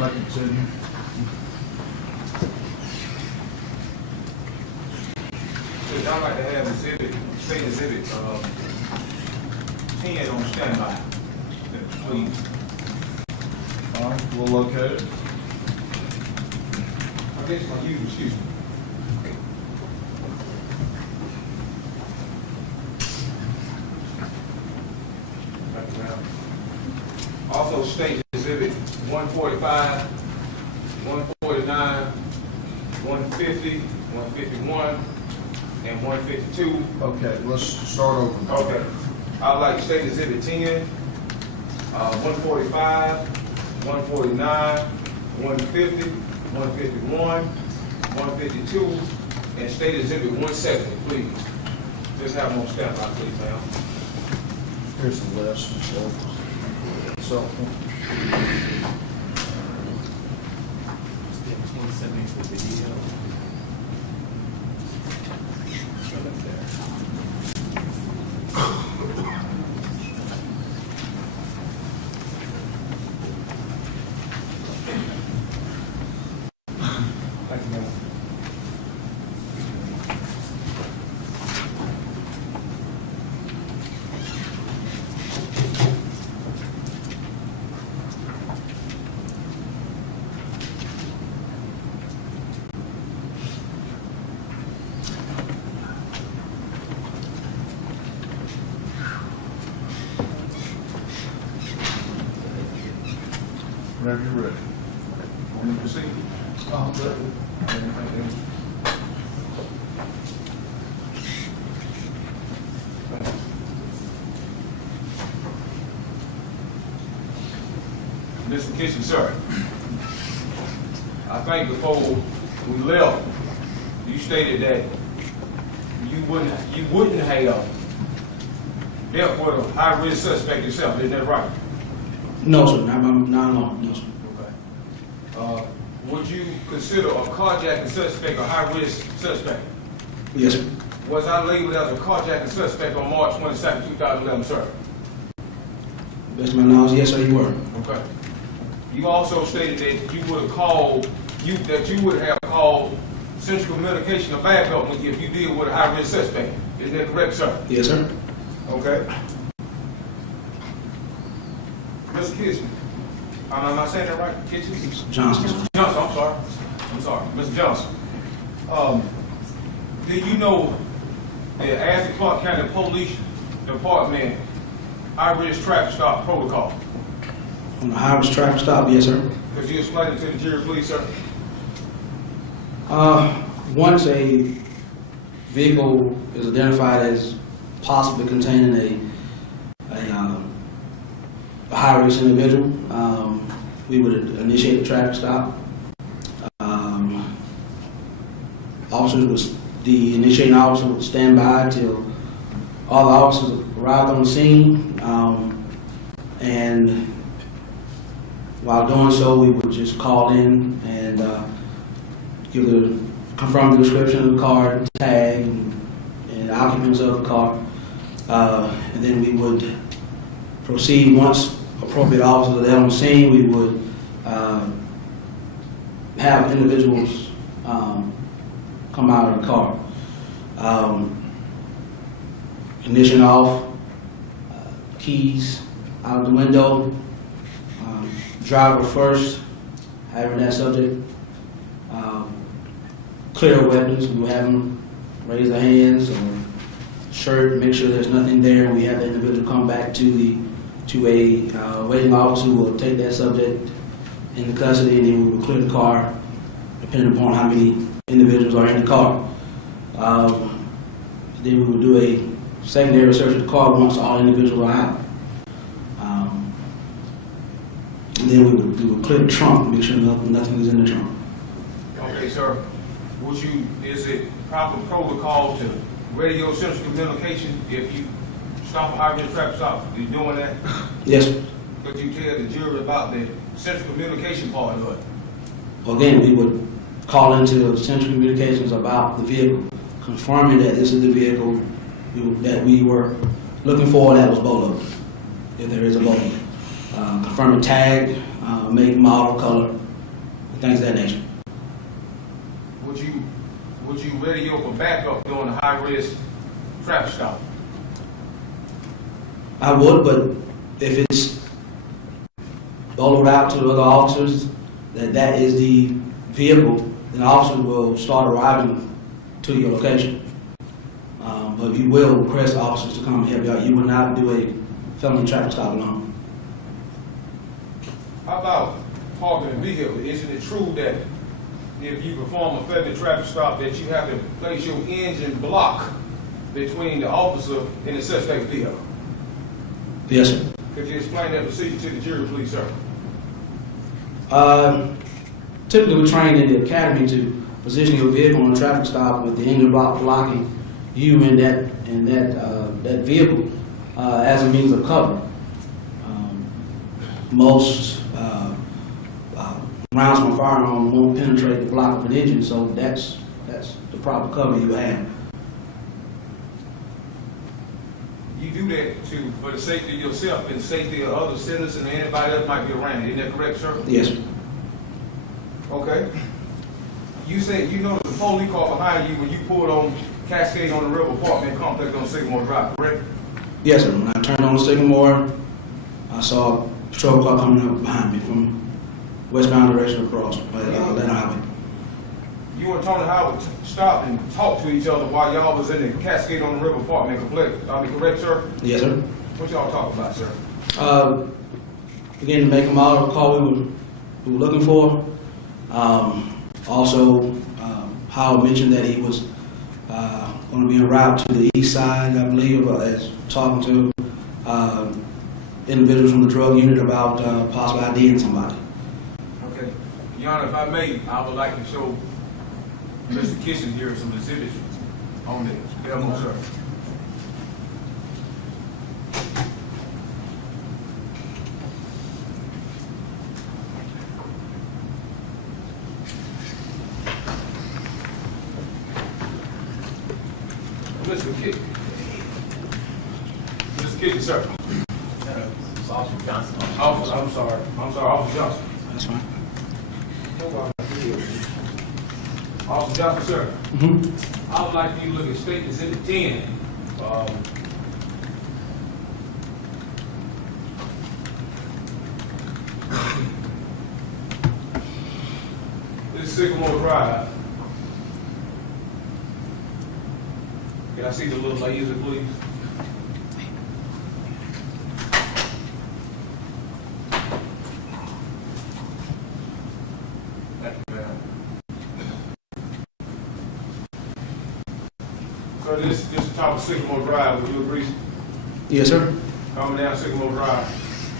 like to continue. I'd like to have state exhibit 10 on standby, please. All right, we'll locate it. I guess my excuse me. Also state exhibit 145, 149, 150, 151, and 152. Okay, let's start over now. Okay. I'd like state exhibit 10, 145, 149, 150, 151, 152, and state exhibit 170, please. Just have them on standby, please, ma'am. Here's the list. So 170 for video. Thank you, ma'am. whenever you're ready. Want me to proceed? Oh, good. Mr. Kitchen, sir, I think before we left, you stated that you wouldn't have dealt with a high-risk suspect yourself. Isn't that right? No, sir. Not long. No, sir. Okay. Would you consider a carjacking suspect a high-risk suspect? Yes, sir. Was I labeled as a carjacking suspect on March 22nd, 2011, sir? Best of my knowledge, yes, sir, you were. Okay. You also stated that you would have called Central Communication to back up with you if you deal with a high-risk suspect. Isn't that correct, sir? Yes, sir. Okay. Mr. Kitchen, am I saying that right? Kitchen? Johnson, sir. Johnson, I'm sorry. Mr. Johnson. Did you know the Athens Clark County Police Department high-risk traffic stop protocol? On the high-risk traffic stop, yes, sir. Could you explain it to the jury, please, sir? Once a vehicle is identified as possibly containing a high-risk individual, we would initiate a traffic stop. The initiating officer would stand by till all the officers arrived on the scene, and while doing so, we would just call in and confirm the description of the car, tag, and occupants of the car, and then we would proceed. Once appropriate officers are there on the scene, we would have individuals come out of the car. Ignition off, keys out the window, driver first, having that subject clear weapons. We will have them raise their hands or shirt, make sure there's nothing there. We have the individual come back to a waiting officer who will take that subject into custody, and then we will clear the car, depending upon how many individuals are in the car. Then we will do a secondary search of the car once all individuals are out. And then we would clear the trunk, make sure nothing is in the trunk. Okay, sir. Is it proper protocol to radio Central Communication if you stop a high-risk traffic stop? You doing that? Yes, sir. Could you tell the jury about the Central Communication part of it? Again, we would call into Central Communications about the vehicle, confirming that this is the vehicle that we were looking for that was bolo, if there is a bolo. Confirming tag, make, model, color, things of that nature. Would you radio for backup during a high-risk traffic stop? I would, but if it's bellowed out to the other officers that is the vehicle, then officers will start arriving to your location. But you will request officers to come and help you out. You will not do a felony traffic stop alone. How about parking a vehicle? Isn't it true that if you perform a felony traffic stop that you have to place your engine block between the officer and the suspect's vehicle? Yes, sir. Could you explain that procedure to the jury, please, sir? Typically, we're trained in the academy to position your vehicle on a traffic stop with the engine block blocking you in that vehicle as a means of cover. Most rounds from a firearm won't penetrate the block of an engine, so that's the proper cover you have. You do that for the safety of yourself and the safety of other citizens and anybody else might be around you. Isn't that correct, sir? Yes, sir. Okay. You said you know the police car behind you when you pulled on Cascade on the River Apartment Complex on Sycamore Drive, correct? Yes, sir. When I turned on Sycamore, I saw a patrol car coming up behind me from westbound direction across that highway. You and Tony Howard stopped and talked to each other while y'all was in the Cascade on the River Apartment Complex. Are we correct, sir? Yes, sir. What y'all talking about, sir? Again, to make them out of the call we were looking for. Also, Howard mentioned that he was going to be en route to the east side, I believe, as talking to individuals from the drug unit about possible IDing somebody. Okay. Your Honor, if I may, I would like to show Mr. Kitchen here some exhibits on the Elmer, sir. Mr. Kitchen. Mr. Kitchen, sir. Officer Johnson. Officer, I'm sorry, Officer Johnson. That's fine. Officer Johnson, sir. Mm-hmm. I would like for you to look at Statement Exhibit 10. This is Sycamore Drive. Can I see the little laser, please? Thank you, ma'am. So this is the top of Sycamore Drive, would you agree? Yes, sir. Coming down Sycamore Drive,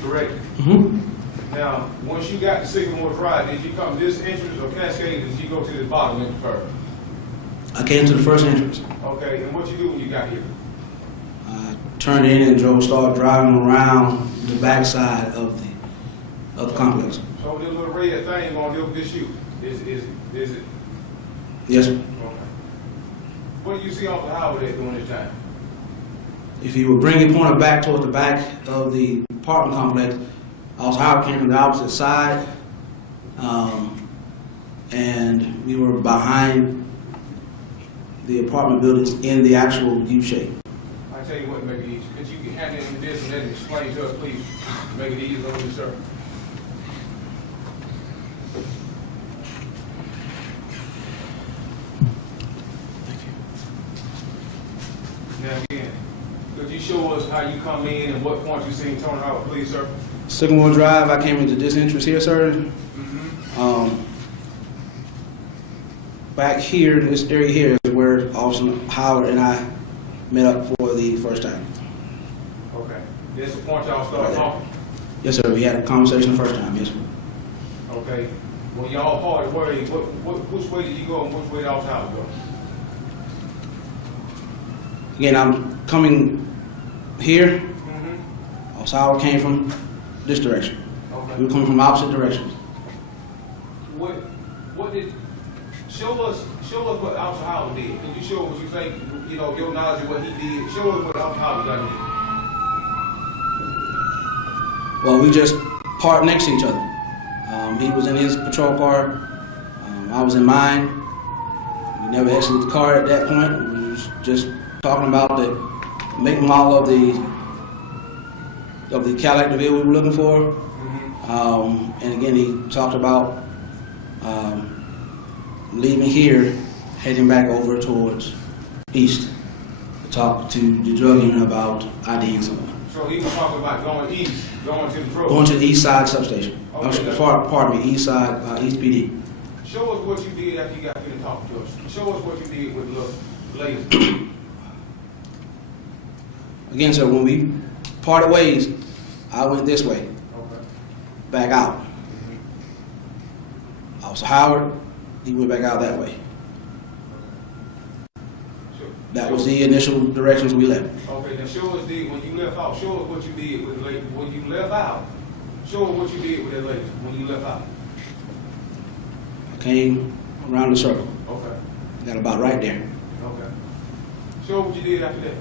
correct? Mm-hmm. Now, once you got to Sycamore Drive, did you come this entrance or Cascade, or did you go to the bottom entrance first? I came to the first entrance. Okay, and what you do when you got here? I turned in and started driving around the backside of the complex. So this little red thing on your this shoe, is it? Yes, sir. Okay. What do you see off the highway there during this time? If you would bring your pointer back towards the back of the apartment complex, Officer Howard came from the opposite side, and we were behind the apartment buildings in the actual U shape. I tell you what, make it easy. Could you hand in this and then explain to us, please? Make it easy on you, sir. Now again, could you show us how you come in and what point you seen Tony Howard, please, sir? Sycamore Drive, I came into this entrance here, sir. Mm-hmm. Back here, in this area here, is where Officer Howard and I met up for the first time. Okay. This is the point y'all started talking? Yes, sir. We had a conversation the first time, yes, sir. Okay. When y'all parted ways, which way did you go and which way did Officer Howard go? Again, I'm coming here. Mm-hmm. Officer Howard came from this direction. Okay. We were coming from opposite directions. What did show us what Officer Howard did? Can you show what you think, your knowledge of what he did? Show us what Officer Howard done. Well, we just parked next to each other. He was in his patrol car. I was in mine. We never exited the car at that point. We was just talking about the make and model of the Cadillac DeVille we were looking for. And again, he talked about leaving here, heading back over towards east to talk to the drug unit about IDing someone. So he was talking about going east, going to the drug. Going to the east side substation. Okay. Pardon me, east side, East PD. Show us what you did after you got finished talking to us. Show us what you did with the ladies. Again, sir, when we parted ways, I went this way, Okay. back out. Officer Howard, he went back out that way. That was the initial directions we left. Okay, now show us when you left out, show us what you did with the lady. When you left out, show us what you did with that lady when you left out. I came around the circle, Okay, got about right there. okay. Show us what you did after that.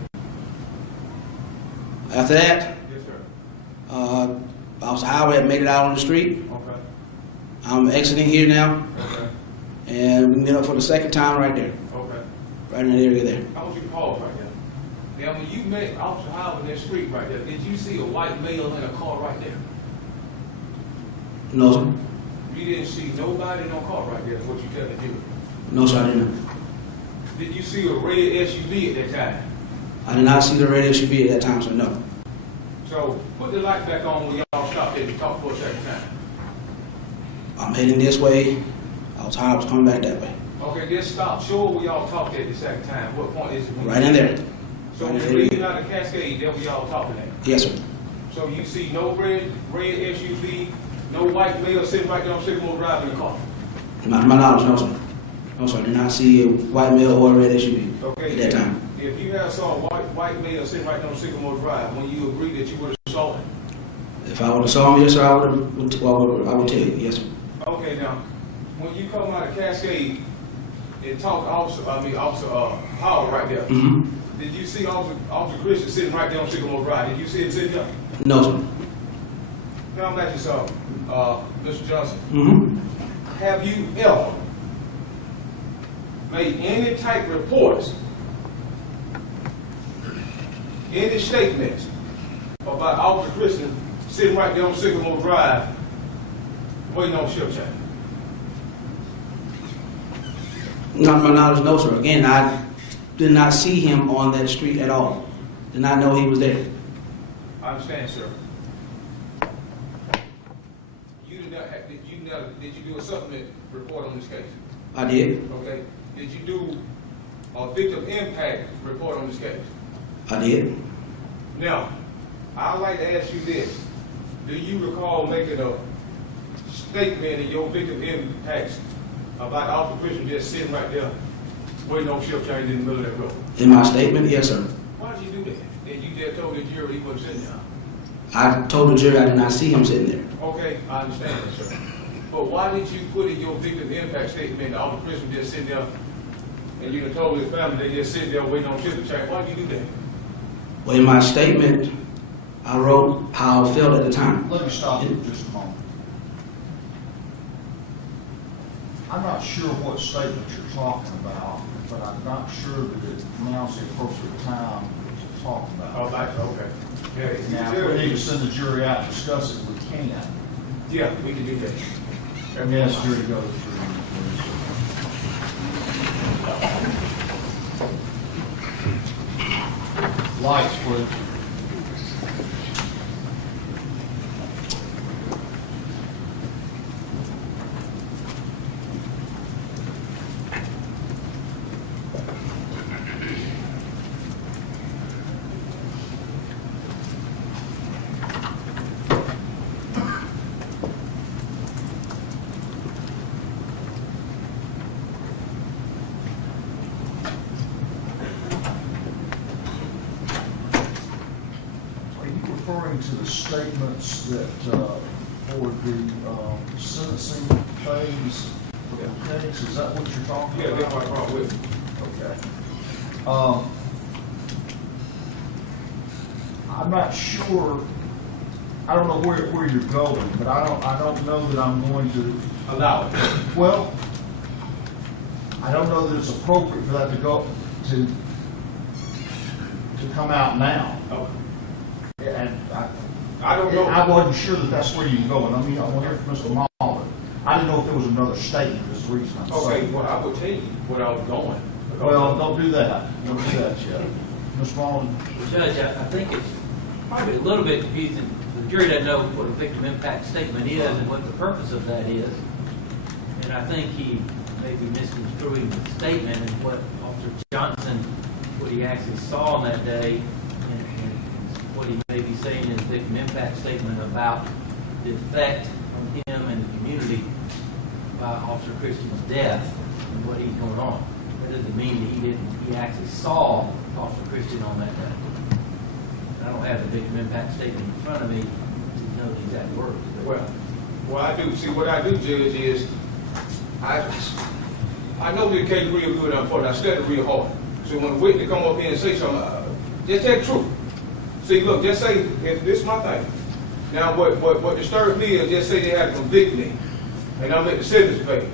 After that, Yes, sir. Officer Howard had made it out on the street. Okay, I'm exiting here now, okay, and we met up for the second time right there, okay. right in that area there. I want you to pause right there. Now, when you met Officer Howard in that street right there, did you see a white male in a car right there? No, sir. You didn't see nobody in no car right there, is what you telling me. No, sir, I didn't. Did you see a red SUV at that time? I did not see the red SUV at that time, so no. So, put the light back on when y'all stopped there to talk for a second time. I'm heading this way. Officer Howard was coming back that way. Okay, just stop. Show where y'all talked at the second time. What point is it? Right in there. So Right in when there. you leaving out of Cascade, there where y'all talking at. Yes, sir. So you see no red SUV, no white male sitting right there on Sycamore Drive in the car. Not to my knowledge, no, sir. No, sir. I did not see a white male or a red SUV Okay. at that time. If you had saw a white male sitting right there on Sycamore Drive, when you agreed that you would have saw him. If I would have saw him, yes, sir, I would tell you, yes, sir. Okay, now, when you come out of Cascade and talk to Officer Howard right there, Mm-hmm. did you see Officer Christian sitting right there on Sycamore Drive? Did you see him sitting there? No, sir. Now I'm back to something, Mr. Johnson. Mm-hmm. Have you ever made any type reports, any statements about Officer Christian sitting right there on Sycamore Drive waiting on ship change? Not to my knowledge, no, sir. Again, I did not see him on that street at all. Did not know he was there. I understand, sir. Did you do a supplement report on this case? I did. Okay. Did you do a victim impact report on this case? I did. Now, I'd like to ask you this. Do you recall making a statement in your victim impacts about Officer Christian just sitting right there waiting on shift change in the middle of that road? In my statement, yes, sir. Why did you do that? And you just told the jury he wasn't sitting there. I told the jury I did not see him sitting there. Okay, I understand that, sir. But why did you put in your victim impact statement that Officer Christian just sitting there and you told his family they just sitting there waiting on shift change? Why did you do that? Well, in my statement, I wrote how I felt at the time. Let me stop you just a moment. I'm not sure what statement you're talking about, but I'm not sure that it now's the appropriate time to talk about it. Okay. Yeah, Now, if we need to send the jury out to discuss it, we can. yeah, we can do that. And yes, jury go through. Lights, please. Referring to the statements that for the sentencing phase of the case, is that what you're talking Yeah, about? that's what I brought with me. Okay. I'm not sure I don't know where you're going, but I don't know that I'm going to, Allow it. well, I don't know that it's appropriate for that to go, to come out now. Okay. And I don't know. I wasn't sure that that's where you're going. I mean, I want to hear from Mr. Mahler. I didn't know if there was another statement, is the reason I'm Okay, saying. well, I will tell you where I was going. Well, don't do that. Don't do that, Jeff. Ms. Mahler? Judge, I think it's probably a little bit confusing. The jury doesn't know what a victim impact statement is and what the purpose of that is. And I think he may be misconstruing the statement and what Officer Johnson, what he actually saw on that day, and what he may be saying in his victim impact statement about the effect on him and the community by Officer Christian's death and what he's going on. That doesn't mean that he actually saw Officer Christian on that day. I don't have the victim impact statement in front of me to know the exact words. Well, I do. See, what I do, Judge, is I know the case real good, unfortunately. I studied real hard. So when a witness come up here and say something, just tell the truth. See, look, just say, this is my thing. Now, what disturbs me is just say they had to convict me, and I'm at the sentence phase.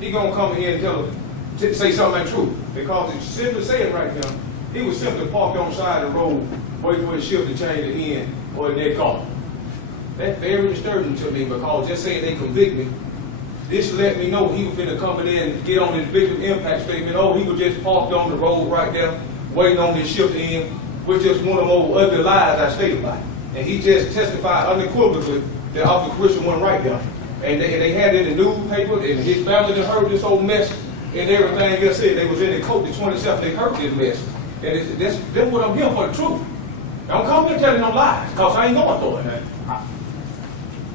He gonna come in here and tell him, say something like true, because he simply said right now, he was simply parked on the side of the road, waiting for the shift to change the end or the next car. That's very disturbing to me, because just saying they convict me, this let me know he was finna come in and get on his victim impact statement. Oh, he was just parked on the road right there, waiting on this shift to end, which is one of those ugly lies I stated about. And he just testified unequivocally that Officer Christian went right there. And they had it in the newspaper, and his family done heard this whole mess and everything else said. They was in the court the 27th, they heard this mess. And that's what I'm here for, the truth. Don't come here telling no lies, because I ain't going for it.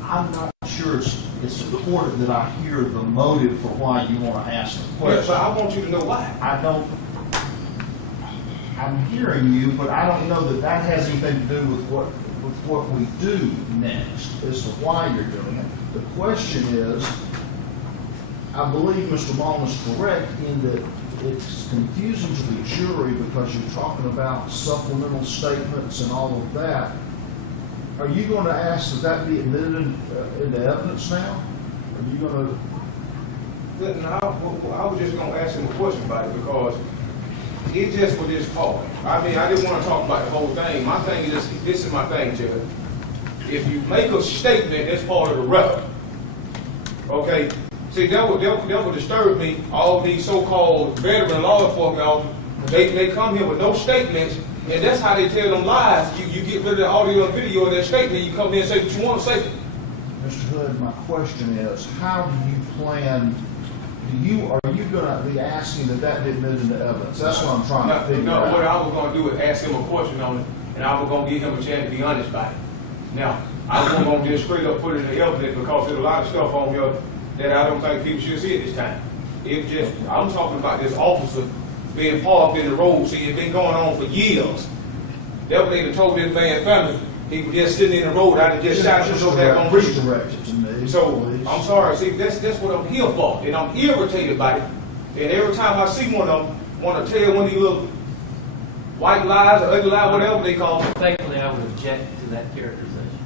I'm not sure it's important that I hear the motive for why you want to ask the question. Yes, but I want you to know why. I'm hearing you, but I don't know that that has anything to do with what we do next, as to why you're doing it. The question is, I believe Mr. Malm is correct in that it's confusing to the jury because you're talking about supplemental statements and all of that. Are you going to ask that be admitted into evidence now? Are you going to? No, I was just going to ask him a question about it, because it just for this part. I mean, I didn't want to talk about the whole thing. My thing is, this is my thing, Judge. If you make a statement, that's part of the record. Okay? See, that would disturb me. All these so-called veteran law enforcement officers, they come here with no statements, and that's how they tell them lies. You get rid of the audio and video of their statement, you come in and say what you want to say. Mr. Hood, my question is, how do you plan, are you going to be asking that be admitted into evidence? That's what I'm trying to figure out. No, what I was going to do is ask him a question on it, and I was going to give him a chance to be honest about it. Now, I wasn't going to just straight up put it in the evidence, because there's a lot of stuff on here that I don't think people should see at this time. I'm talking about this officer being parked in the road. See, it's been going on for years. That what they done told this man's family. He was just sitting in the road. I just shot him so that on reach. So I'm sorry. See, that's what I'm here for, and I'm irritated by it. And every time I see one of them, want to tell one of these little white lies or ugly lies, whatever they call them. Thankfully, I would object to that characterization.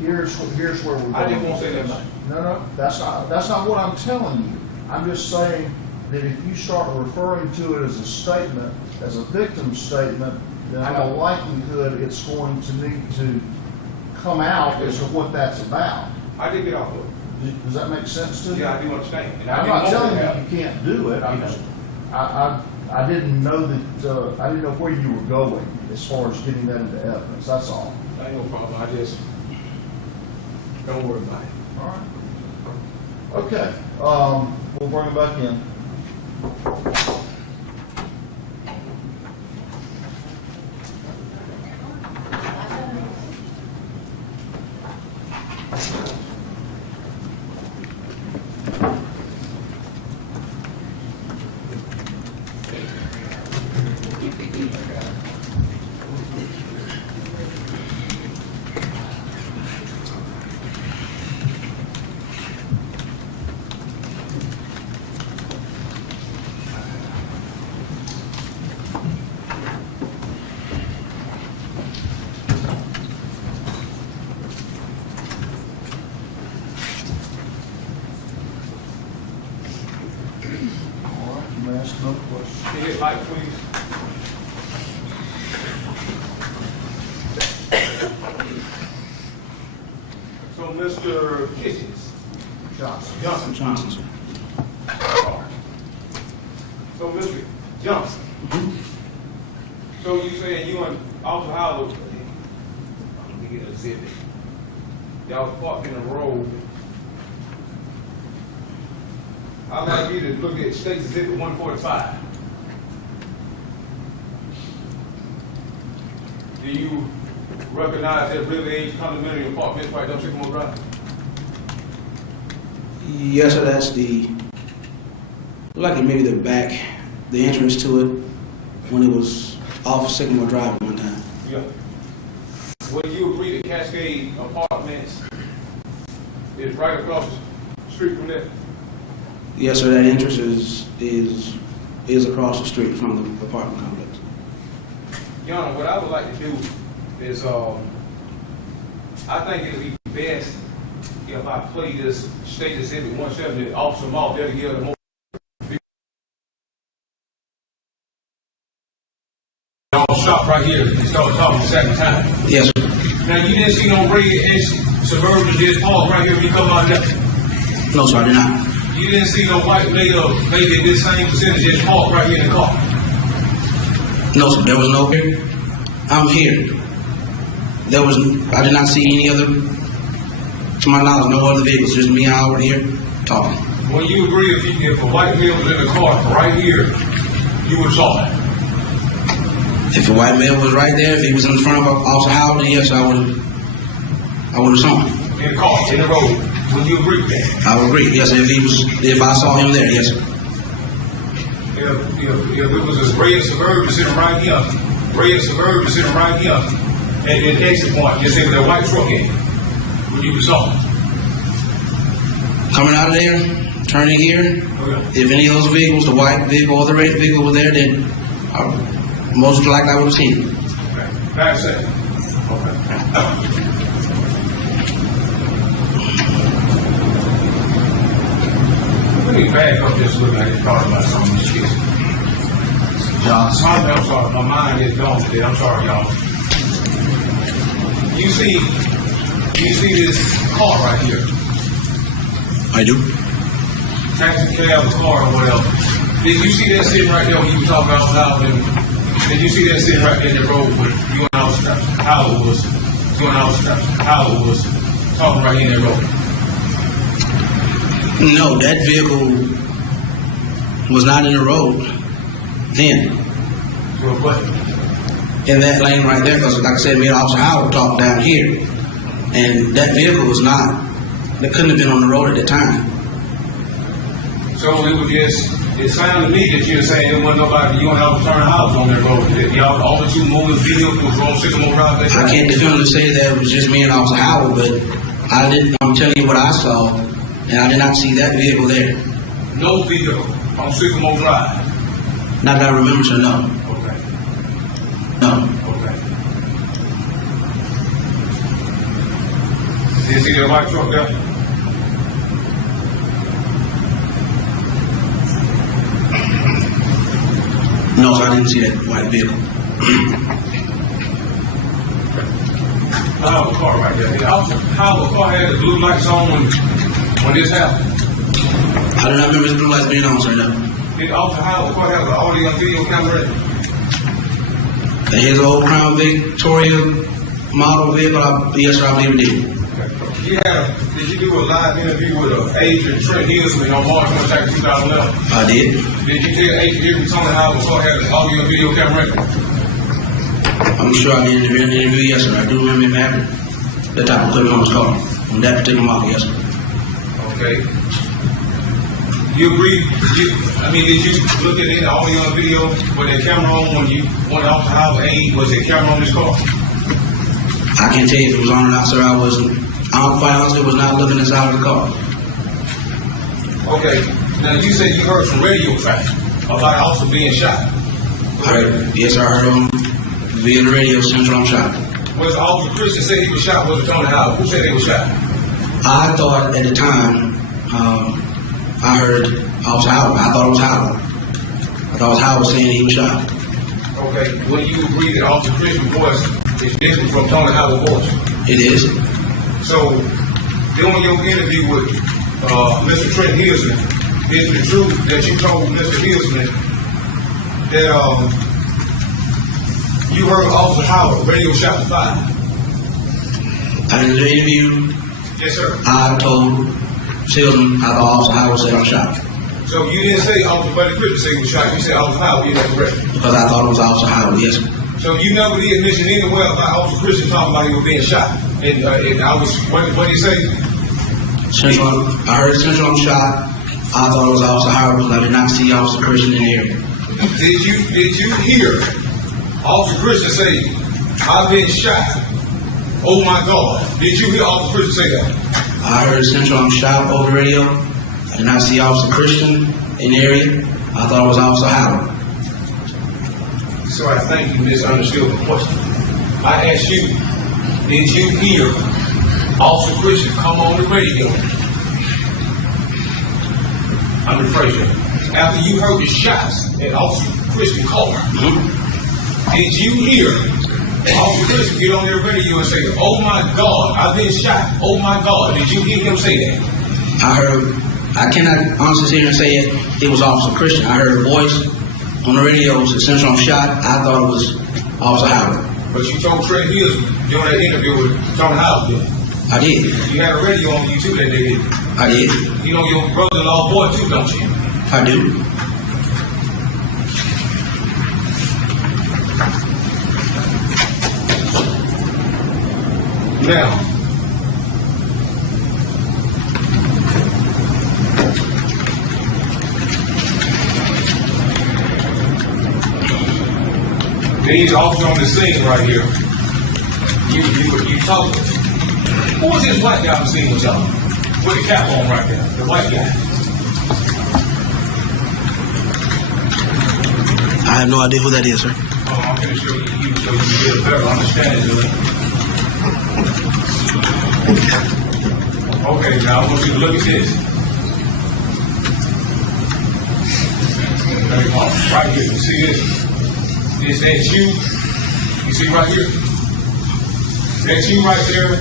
Here's where we're going. I didn't want to say that much. No, that's not what I'm telling you. I'm just saying that if you start referring to it as a statement, as a victim statement, then in all likelihood it's going to need to come out as to what that's about. I did get off of it. Does that make sense to you? Yeah, I do understand. And I'm not telling you you can't do it. I didn't know that. I didn't know where you were going as far as getting that into evidence. That's all. Ain't no problem. I just don't worry about it. All right. Okay. We'll bring it back in. his mic, please. So, Mr. Kitchens. Johnson. Johnson, sir. So, Mr. Johnson. So you saying you and Officer Howard, let me get a exhibit. Y'all was parked in the road. I'd like you to look at State Exhibit 145. Do you recognize that River Age condominium apartments right down Sycamore Drive? Yes, sir, that's the, like maybe the back, the entrance to it when it was off Sycamore Drive one time. Yeah. Would you agree that Cascade Apartments is right across the street from there? Yes, sir, that entrance is across the street from the apartment complex. Your Honor, what I would like to do is, I think it would be best if I play this State Exhibit 170, Officer Moss, there to give the more. Y'all stop right here and start talking the second time. Yes, sir. Now, you didn't see no red and Suburban just parked right here when you come out there. No, sir, I did not. You didn't see no white male, maybe this same percentage just parked right here in the car. No, sir, there was no here. I'm here. I did not see any other, to my knowledge, no other vehicles, just me out here talking. Well, you agree if a white male was in the car right here, you would have saw that? If a white male was right there, if he was in front of Officer Howard, then yes, I would have saw him. In the car, in the road. Would you agree with that? I would agree, yes, if I saw him there, yes, sir. If it was a red Suburban sitting right here, at the exit point, just say with a white truck in, would you saw him? Coming out of there, turning here, Okay. if any of those vehicles, the white vehicle or the red vehicle was there, then most likely I would have seen it. Okay. Back a second. Okay. Let me back up just a little bit and talk about some of these kids. I'm sorry, my mind is gone today. I'm sorry, y'all. You see this car right here, I do. taxi cab, car, or whatever. Did you see that sitting right there when you were talking about Howard? Did you see that sitting right there in the road with you and Officer Howard was talking right here in the road? No, that vehicle was not in the road then. So what? In that lane right there, because like I said, me and Officer Howard talked down here, and that vehicle was not, that couldn't have been on the road at the time. So it was just, it sounded to me that you were saying there wasn't nobody, you and Officer Howard on that road. That y'all, all the two moving vehicles was on Sycamore Drive. I can't definitively say that it was just me and Officer Howard, but I'm telling you what I saw, and I did not see that vehicle there. No vehicle on Sycamore Drive. Not that I remember, sir, no. Okay. No. Okay. Did you see that white truck there? No, sir, I didn't see that white vehicle. I have a car right there. How the car had the blue lights on when this happened? I do not remember his blue lights being on, sir, no. Did Officer Howard car have an audio and video camera? His old Crown Victoria model vehicle, yes, sir, I believe it did. Did you do a live interview with Agent Trent Hilsman on March 22, 2011? I did. Did you tell Agent Hilsman Tony Howard car had an audio and video camera? I'm sure I did an interview, yes, sir. I do remember him having that type of equipment on his car, on that particular model, yes, sir. Okay. You agree? Did you look at any audio and video with the camera on when Officer Howard aimed? Was there camera on this car? I can't tell you if it was on or not, sir. I quite honestly was not looking inside of the car. Okay. Now you said you heard some radio traffic about Officer being shot. Yes, sir, I heard him via the radio central on shot. Was Officer Christian said he was shot? Was it Tony Howard? Who said he was shot? I thought at the time, I heard Officer Howard. I thought it was Howard. I thought Howard was saying he was shot. Okay, when you agree that Officer Christian's voice is different from Tony Howard's voice? It is. So, during your interview with Mr. Trent Hilsman, is it true that you told Mr. Hilsman that you heard Officer Howard radio shot the fire? In the interview, Yes, sir. I told Hilsman I thought Officer Howard said I'm shot. So you didn't say Officer Buddy Christian said he was shot, you said Officer Howard, you that correct? Because I thought it was Officer Howard, yes. So you never did mention anywhere about Officer Christian talking about he was being shot. And I was, what did he say? I heard Central I'm shot. I thought it was Officer Howard because I did not see Officer Christian in the area. Did you hear Officer Christian say, I've been shot? Oh my God. Did you hear Officer Christian say that? I heard Central I'm shot over the radio. I did not see Officer Christian in the area. I thought it was Officer Howard. So I think you misunderstood the question. I asked you, did you hear Officer Christian come on the radio? I'm rephrasing. After you heard the shots at Officer Christian car, did you hear Officer Christian get on their radio and say, oh my God, I've been shot. Oh my God. Did you hear him say that? I cannot honestly sit here and say it was Officer Christian. I heard a voice on the radio that Central I'm shot. I thought it was Officer Howard. But you told Trent Hills during that interview with Tony Howard, didn't you? I did. You had a radio on you too that day, didn't you? I did. You know your brother-in-law boy too, don't you? I do. Now, these officers on the scene right here, you talk. Who was this white guy on the scene with y'all? With the cap on right there, the white guy. I have no idea who that is, sir. Oh, I'm going to show you so you get a better understanding of it. Okay, now I want you to look at this. Right here, you see this? Is that you? You see right here? That's you right there,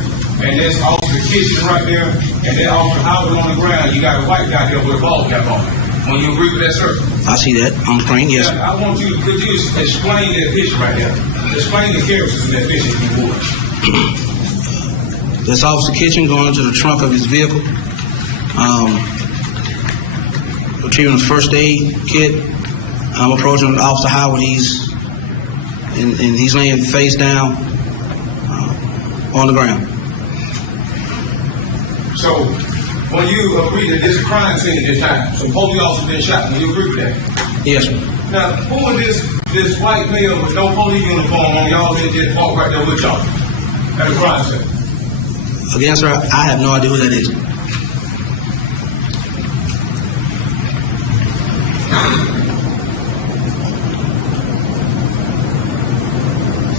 and that's off the kitchen right there, and then off the Howard on the ground, you got a white guy there with a ball cap on. When you agree with that, sir? I see that on the screen, yes. I want you, could you explain that picture right there? Explain the characters in that picture if you would. That's Officer Kitchen going into the trunk of his vehicle, retrieving his first aid kit. I'm approaching Officer Howard. He's laying face down on the ground. So, when you agree that there's a crime scene at this time, so police officer been shot, will you agree with that? Yes, sir. Now, who is this white male with no police uniform on y'all that just walk right there with y'all at the crime scene? Again, sir, I have no idea who that is.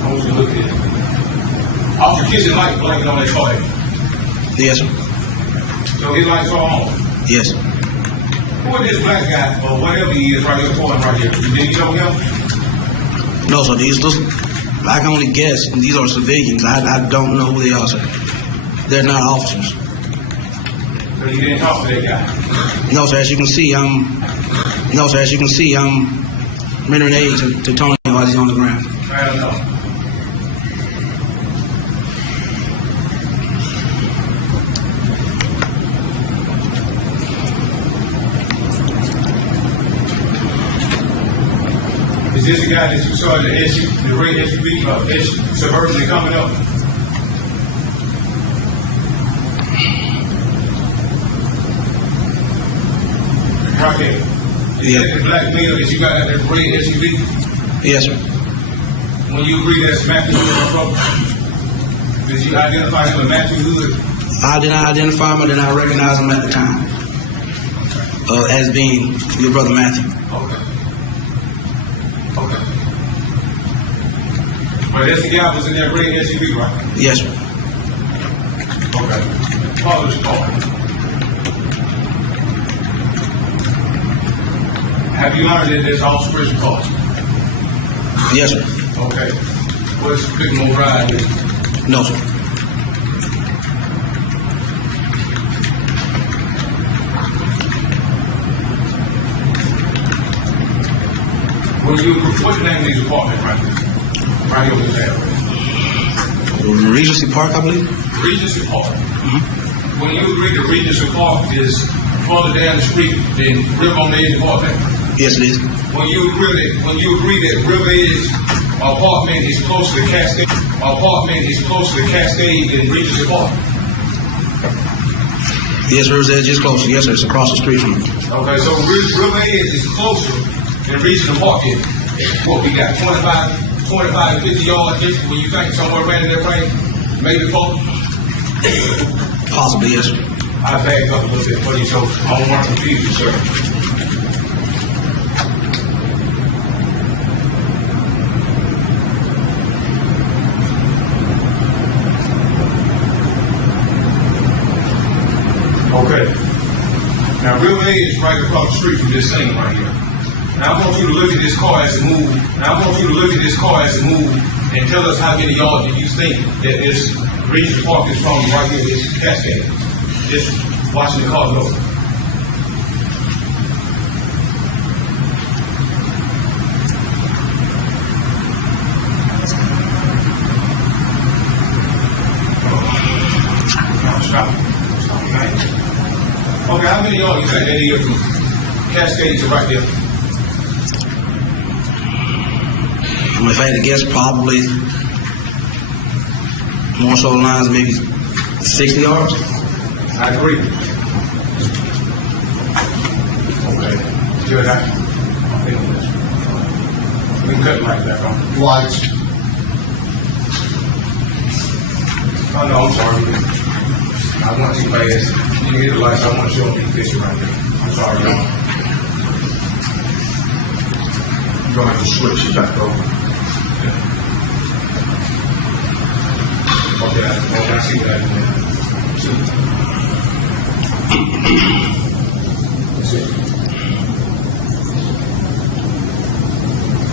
I want you to look at it. Officer Kitchen light blinking on that car. Yes, sir. So his lights are on. Yes. Who is this black guy, or whatever he is right here, pointing right here? Do you know him? No, sir. I can only guess. These are civilians. I don't know who they are, sir. They're not officers. So you didn't talk to that guy? No, sir. As you can see, I'm rendering aid to Tony while he's on the ground. I don't know. Is this the guy that you saw in the red SUV, Suburban coming up? Right there. Is that the black male that you got at that red SUV? Yes, sir. When you agree that's Matthew Hood, did you identify him as Matthew Hood? I did not identify him. I did not recognize him at the time as being your brother Matthew. Okay. Okay. But that's the guy who was in that red SUV, right? Yes, sir. Okay. Father's car. Have you learned that there's also prison costs? Yes, sir. Okay. What's the big more ride with? No, sir. What's the name of these apartments right here? Right here on this area. Regency Park, I believe. Regency Park. When you agree that Regency Park is further down the street than River on the Edge apartment, Yes, it is. when you agree that River Edge apartment is closer to Cascade, than Regency Park. Yes, River's Edge is closer. Yes, sir. It's across the street from me. Okay, so River Edge is closer than Regency Park is. What we got, 25 to 50 yards distance when you think somewhere around in that range? Maybe 4? Possibly, yes, sir. I backed up a little bit for you, so I don't want to confuse you, sir. Okay. Now, River Edge is right across the street from this thing right here. Now, I want you to look at this car as it moves. And tell us how many yards do you think that this Regency Park is from right here, this Cascade. Just watching the car go. Stop. Okay, how many yards you think that is from Cascade to right there? If I had to guess, probably more so lines, maybe 60 yards. I agree. Okay. Judge, I think on this. We can cut like that, huh? Lights. Oh, no, I'm sorry. I want you fast. You hit the lights. I want to show them the picture right there. I'm sorry, y'all. You're going to have to switch it back over. Okay, I see that.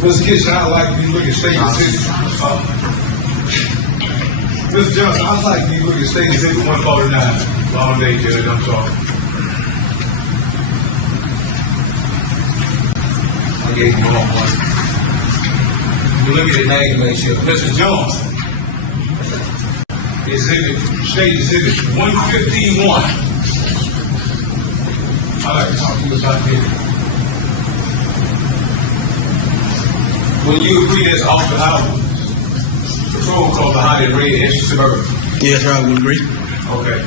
Mr. Kitchen, I'd like you to look at state exhibit. Mr. Johnson, I'd like you to look at state exhibit 149. Long day, Judge, I'm sorry. I gave you the wrong one. You look at the name, make sure. Mr. Johnson. State exhibit 151. I'd like to talk to you about this. Will you agree that's off the house? Patrol car behind that red extra suburban. Yes, sir, I would agree. Okay.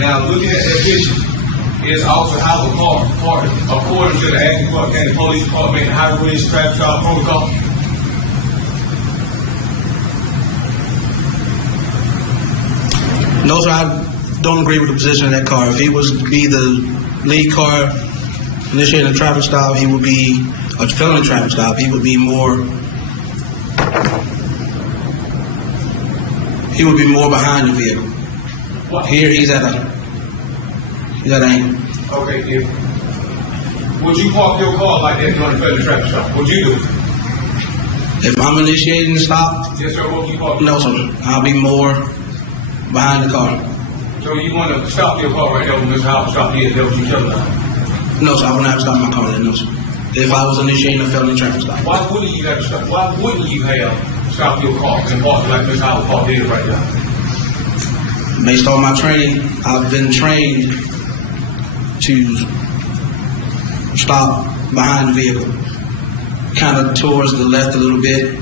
Now, looking at that picture, is also how the car, according to the Athens County Police Department Highway Traffic Stop Protocol. No, sir, I don't agree with the position of that car. If he was to be the lead car initiating a traffic stop, he would be a felony traffic stop. He would be more behind the vehicle. What? Here, he's at an angle. Okay, would you park your car like that during the felony traffic stop? Would you do it? If I'm initiating the stop, Yes, sir. Would you park? no, sir, I'll be more behind the car. So you want to stop your car right there when Mr. Howard stopped here? That was you telling us? No, sir, I wouldn't have to stop my car there, no, sir. If I was initiating a felony traffic stop. Why wouldn't you have stop your car and park like Mr. Howard parked here right now? Based on my training, I've been trained to stop behind the vehicle, kind of towards the left a little bit,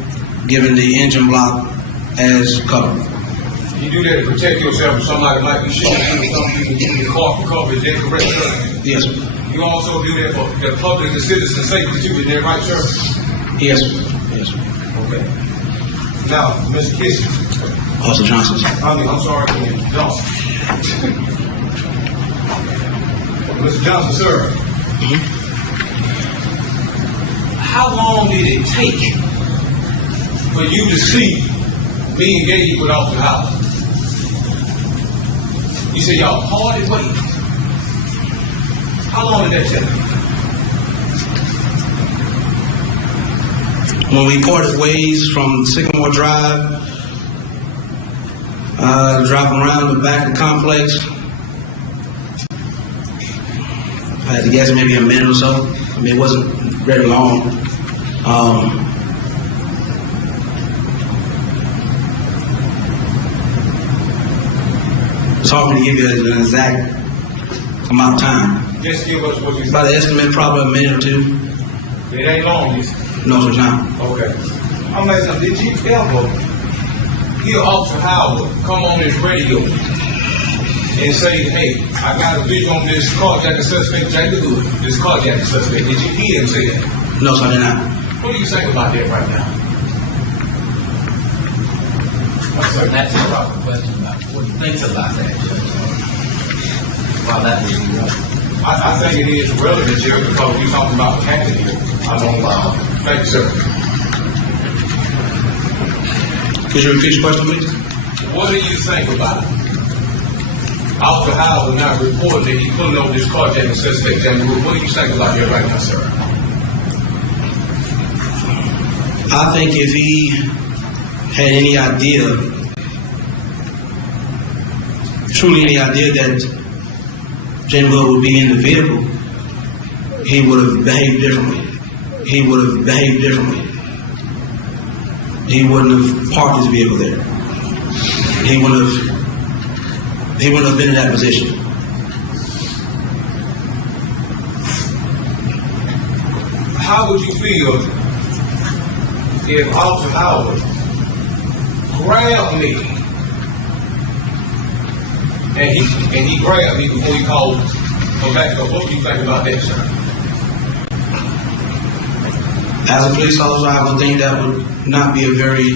giving the engine block as cover. You do that to protect yourself from somebody might be shooting you or something, you can use your car for cover. Is that correct, sir? Yes, sir. You also do that for the public and citizen safety too, is that right, sir? Yes, sir. Yes, sir. Okay. Now, Mr. Kitchen. Officer Johnson. I'm sorry, Mr. Johnson. Mr. Johnson, sir. Mm-hmm. How long did it take for you to see me engaged with Officer Howard? You said y'all parted ways. How long did that take? When we parted ways from Sycamore Drive, driving around the back of the complex, I had to guess maybe a minute or so. I mean, it wasn't very long. It's hard for me to give you an exact amount of time. Just give us what you By said. the estimate, probably a minute or two. It ain't long, you No, sir, it's not. Okay. I'm asking, did you ever hear Officer Howard come on his radio and say, hey, I got a video on this carjacking suspect, Jacob Hood, this carjacking suspect? Did you hear him say that? No, sir, I did not. What do you think about that right now? That's a proper question about what he thinks about that. Well, that would be right. I think it is relevant here because we're talking about attacking here. I don't know. Thank you, sir. Could you repeat your question, please? What do you think about it? Officer Howard not reporting that he pulling over this carjacking suspect, Jacob Hood. What do you think about that right now, sir? I think if he had any idea, truly any idea that James Hood would be in the vehicle, he would have behaved differently. He would have behaved differently. He wouldn't have parked his vehicle there. He wouldn't have been in that position. How would you feel if Officer Howard grabbed me and he grabbed me before he called for backup? What do you think about that, sir? As a police officer, I would think that would not be a very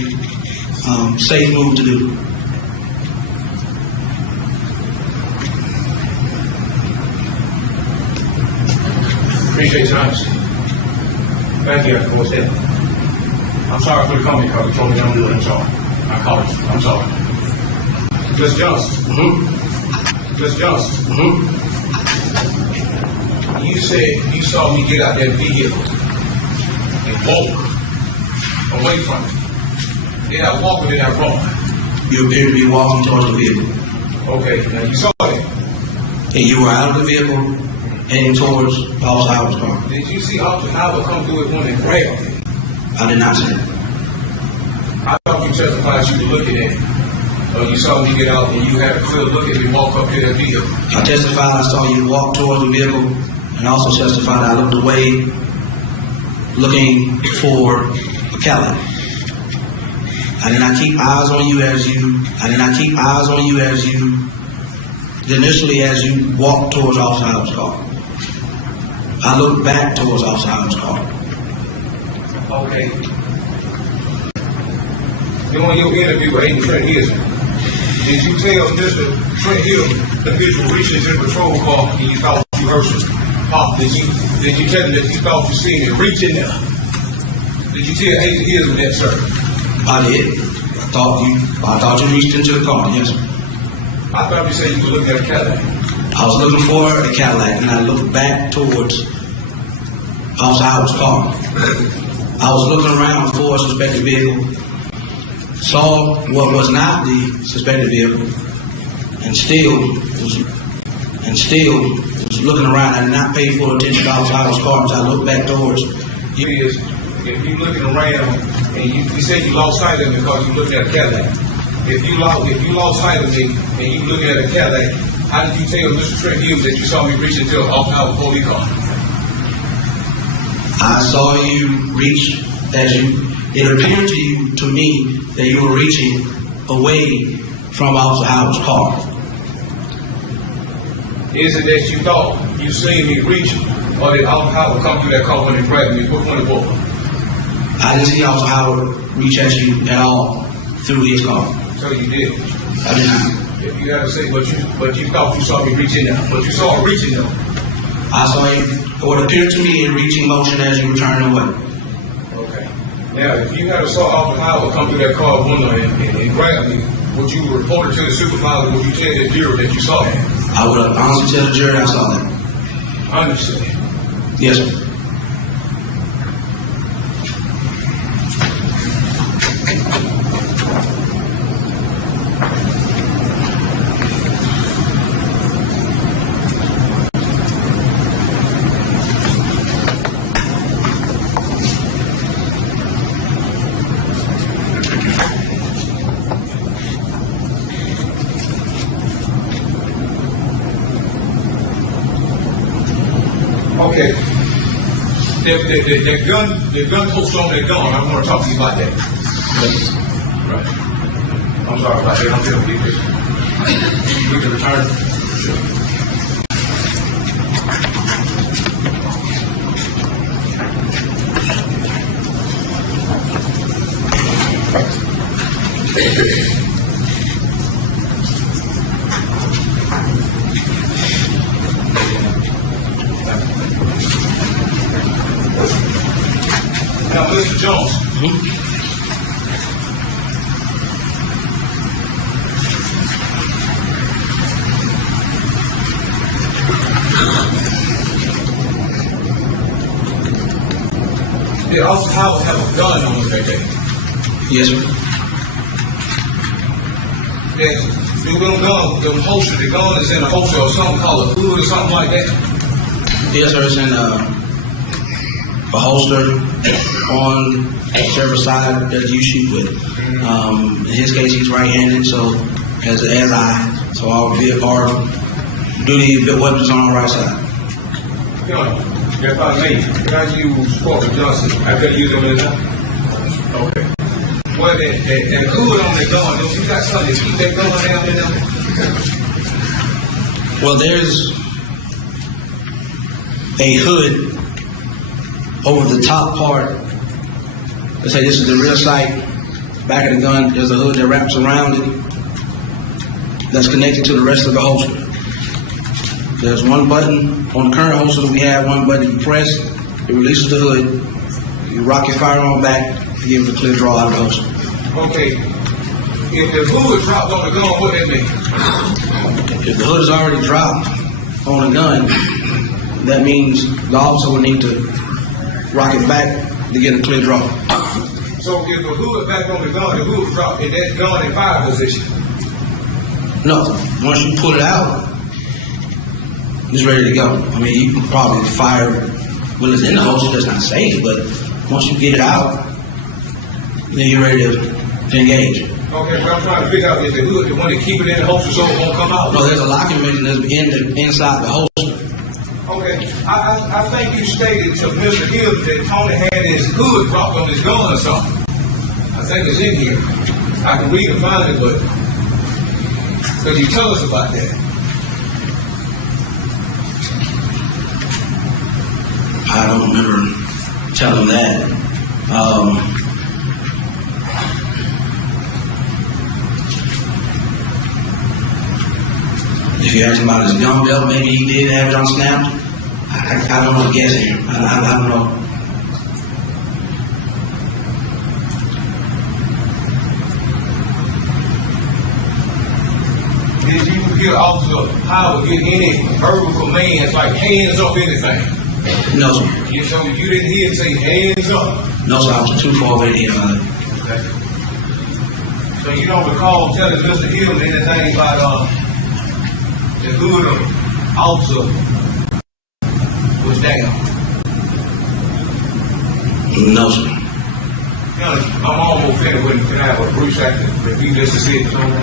safe move to do. Appreciate your honesty. Thank you, Mr. Boystead. I'm sorry for the company because you told me don't do it. I'm sorry. I called you. I'm sorry. Judge Johnson. Judge Johnson. You said you saw me get out that vehicle and walk away from it. Then I walk and then I run. You appear to be walking towards the vehicle. Okay, now you saw it. And you were out of the vehicle heading towards Officer Howard's car. Did you see Officer Howard come through it when they grabbed me? I did not see it. I thought you testified you were looking at it. You saw me get out and you had a clear look at me walk up to that vehicle. I testified I saw you walk towards the vehicle, and also testified I looked away looking for a Cadillac. I did not keep eyes on you as you initially as you walked towards Officer Howard's car. I looked back towards Officer Howard's car. Okay. During your interview with Agent Trent Hill, did you tell Mr. Trent Hill the visual reached into the patrol car and you thought you heard him pop? Did you tell him that you thought you seen him reach in there? Did you tell Agent Hill that, sir? I did. I thought you reached into the car, yes. I thought you said you were looking at a Cadillac. I was looking for a Cadillac, and I looked back towards Officer Howard's car. I was looking around for a suspected vehicle, saw what was not the suspected vehicle, and still was looking around. I did not pay full attention to Officer Howard's car as I looked back towards. If you looking around and you said you lost sight of me because you looked at a Cadillac. If you lost sight of me and you looking at a Cadillac, how did you tell Mr. Trent Hill that you saw me reach into an off-highway police car? I saw you reach it appeared to me that you were reaching away from Officer Howard's car. Is it that you thought you seen me reach, or did Officer Howard come through that car when he grabbed me? Which one it was? I didn't see Officer Howard reach at you at all through his car. So you did. I did not. If you had to say, but you thought you saw me reaching there, but you saw him reaching there. I saw what appeared to me in reaching motion as you were turning away. Okay. Now, if you had saw Officer Howard come through that car window and grab me, would you report it to the supervisor? Would you tell the jury that you saw that? I would have honestly tell the jury I saw that. I understand. Yes, sir. The gun holster on that gun, I want to talk to you about that. Right. I'm sorry about that, I'm going to keep this. We can return. Now, Mr. Jones. Did Officer Howard have a gun on him that day? Yes, sir. Yes. The little gun, the holster, the gun is in a holster or something called a hood or something like that? Yes, sir. It's in a holster on whichever side that you shoot with. In his case, he's right-handed, so as I, so our duty weapons on our right side. Gun. If I may, can I use Corporal Johnson? I could use him in the Okay. Well, that hood on the gun, don't you got something to keep that gun down in there? Well, there's a hood over the top part. Let's say this is the rear sight, back of the gun. There's a hood that wraps around it that's connected to the rest of the holster. There's one button on the current holster that we have, one button you press, it releases the hood, you rock your firearm back, you give it a clear draw out of the holster. Okay. If the hood dropped on the gun, what that mean? If the hood is already dropped on a gun, that means the officer will need to rock it back to get a clear draw. So if the hood back on the hood dropped in that gun in fire position? No, once you pull it out, it's ready to go. I mean, you can probably fire when it's in the holster, that's not safe, but once you get it out, then you're ready to engage. Okay, but I'm trying to figure out if the hood, the one that keep it in the holster so it won't come out. No, there's a locking mechanism inside the holster. Okay, I think you stated to Mr. Hill that Tony had his hood dropped on his gun or something. I think it's in here. I can read and find it, but could you tell us about that? I don't remember telling that. If you ask him about his gun belt, maybe he did have it on snap. I don't know, guessing. I don't know. Did you hear Officer Howard get any verbal commands like hands up anything? No, sir. You didn't hear him say hands up? No, sir. I was too far away to hear about it. Okay. So you don't recall telling Mr. Hill anything about the hood of officer was down? No, sir. I'm almost finished with it. Can I have a brief second? Repeat this to see if it's on there.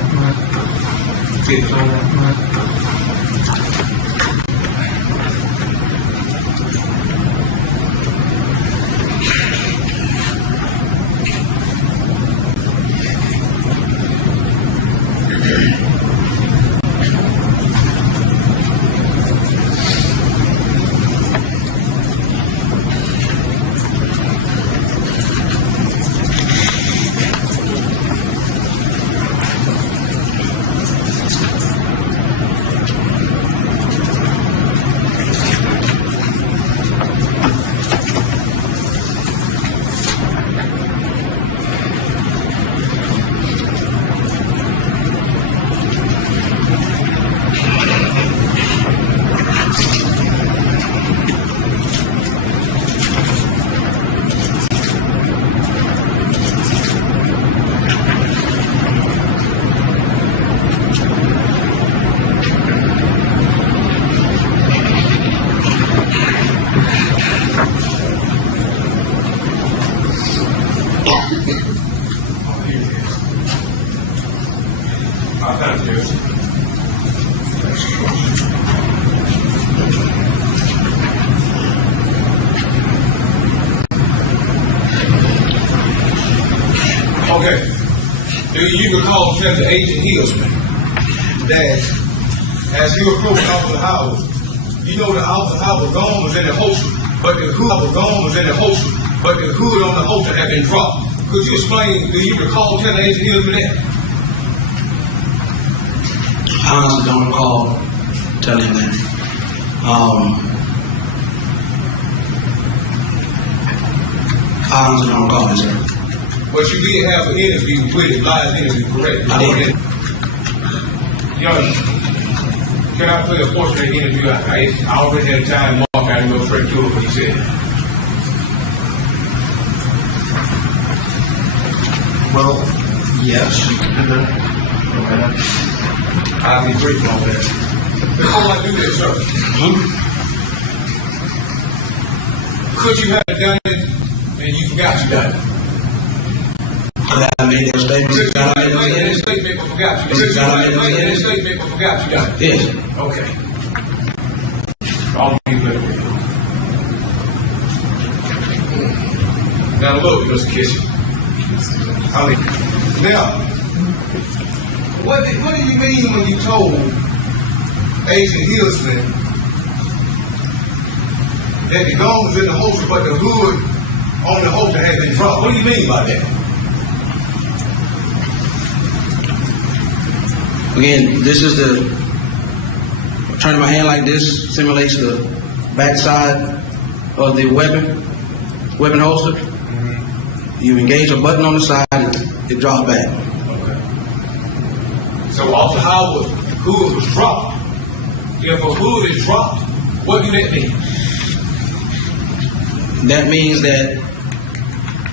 See if it's on there. Okay. Do you recall telling the Agent Hillsman that as he approached Officer Howard, you know that Officer Howard's gun was in the holster, but the hood on the holster had been dropped. Could you explain, do you recall telling Agent Hillsman that? I honestly don't recall telling him that. I honestly don't recall this, sir. But you did have an interview with him, live interview, correct? I did. Young, can I play a portion of the interview? I already had time to mark out and go straight to it what he said. Well, yes, you can do that. I'll be brief on that. Before I do this, sir, could you have done it and you forgot you done it? I made that statement. Could you have made that statement but forgot you done it? Could you have made that statement but forgot you done it? Yes. Okay. I'll be good. Now look, Mr. Kitchen. Now, what do you mean when you told Agent Hillsman that the gun was in the holster, but the hood on the holster had been dropped? What do you mean by that? Again, this is turning my hand like this simulates the backside of the weapon holster. You engage a button on the side, it drops back. Okay. So Officer Howard, hood was dropped. If a hood is dropped, what do that mean? That means that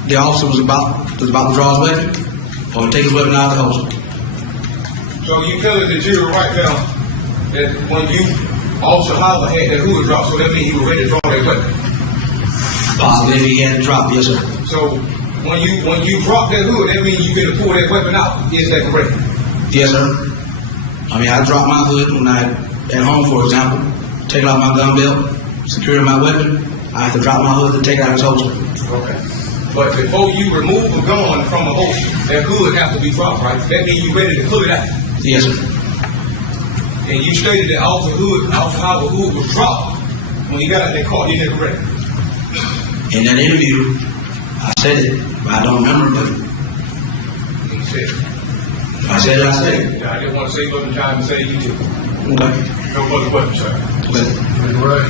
the officer was about to draw his weapon or take his weapon out of the holster. So you telling the jury right now that when Officer Howard had that hood dropped, so that means he was ready to draw that weapon? Possibly if he had it dropped, yes, sir. So when you drop that hood, that means you better pull that weapon out. Is that correct? Yes, sir. I mean, I dropped my hood when I at home, for example, taking out my gun belt, securing my weapon. I have to drop my hood and take it out of its holster. Okay. But before you remove a gun from a holster, that hood has to be dropped, right? That means you're ready to pull it out. Yes, sir. And you stated that Officer Howard hood was dropped when he got out that car. Is that correct? In that interview, I said it, but I don't remember, but He said it. I said it, I said it. I didn't want to save up the time to say you did. Okay. No further questions, sir. Okay.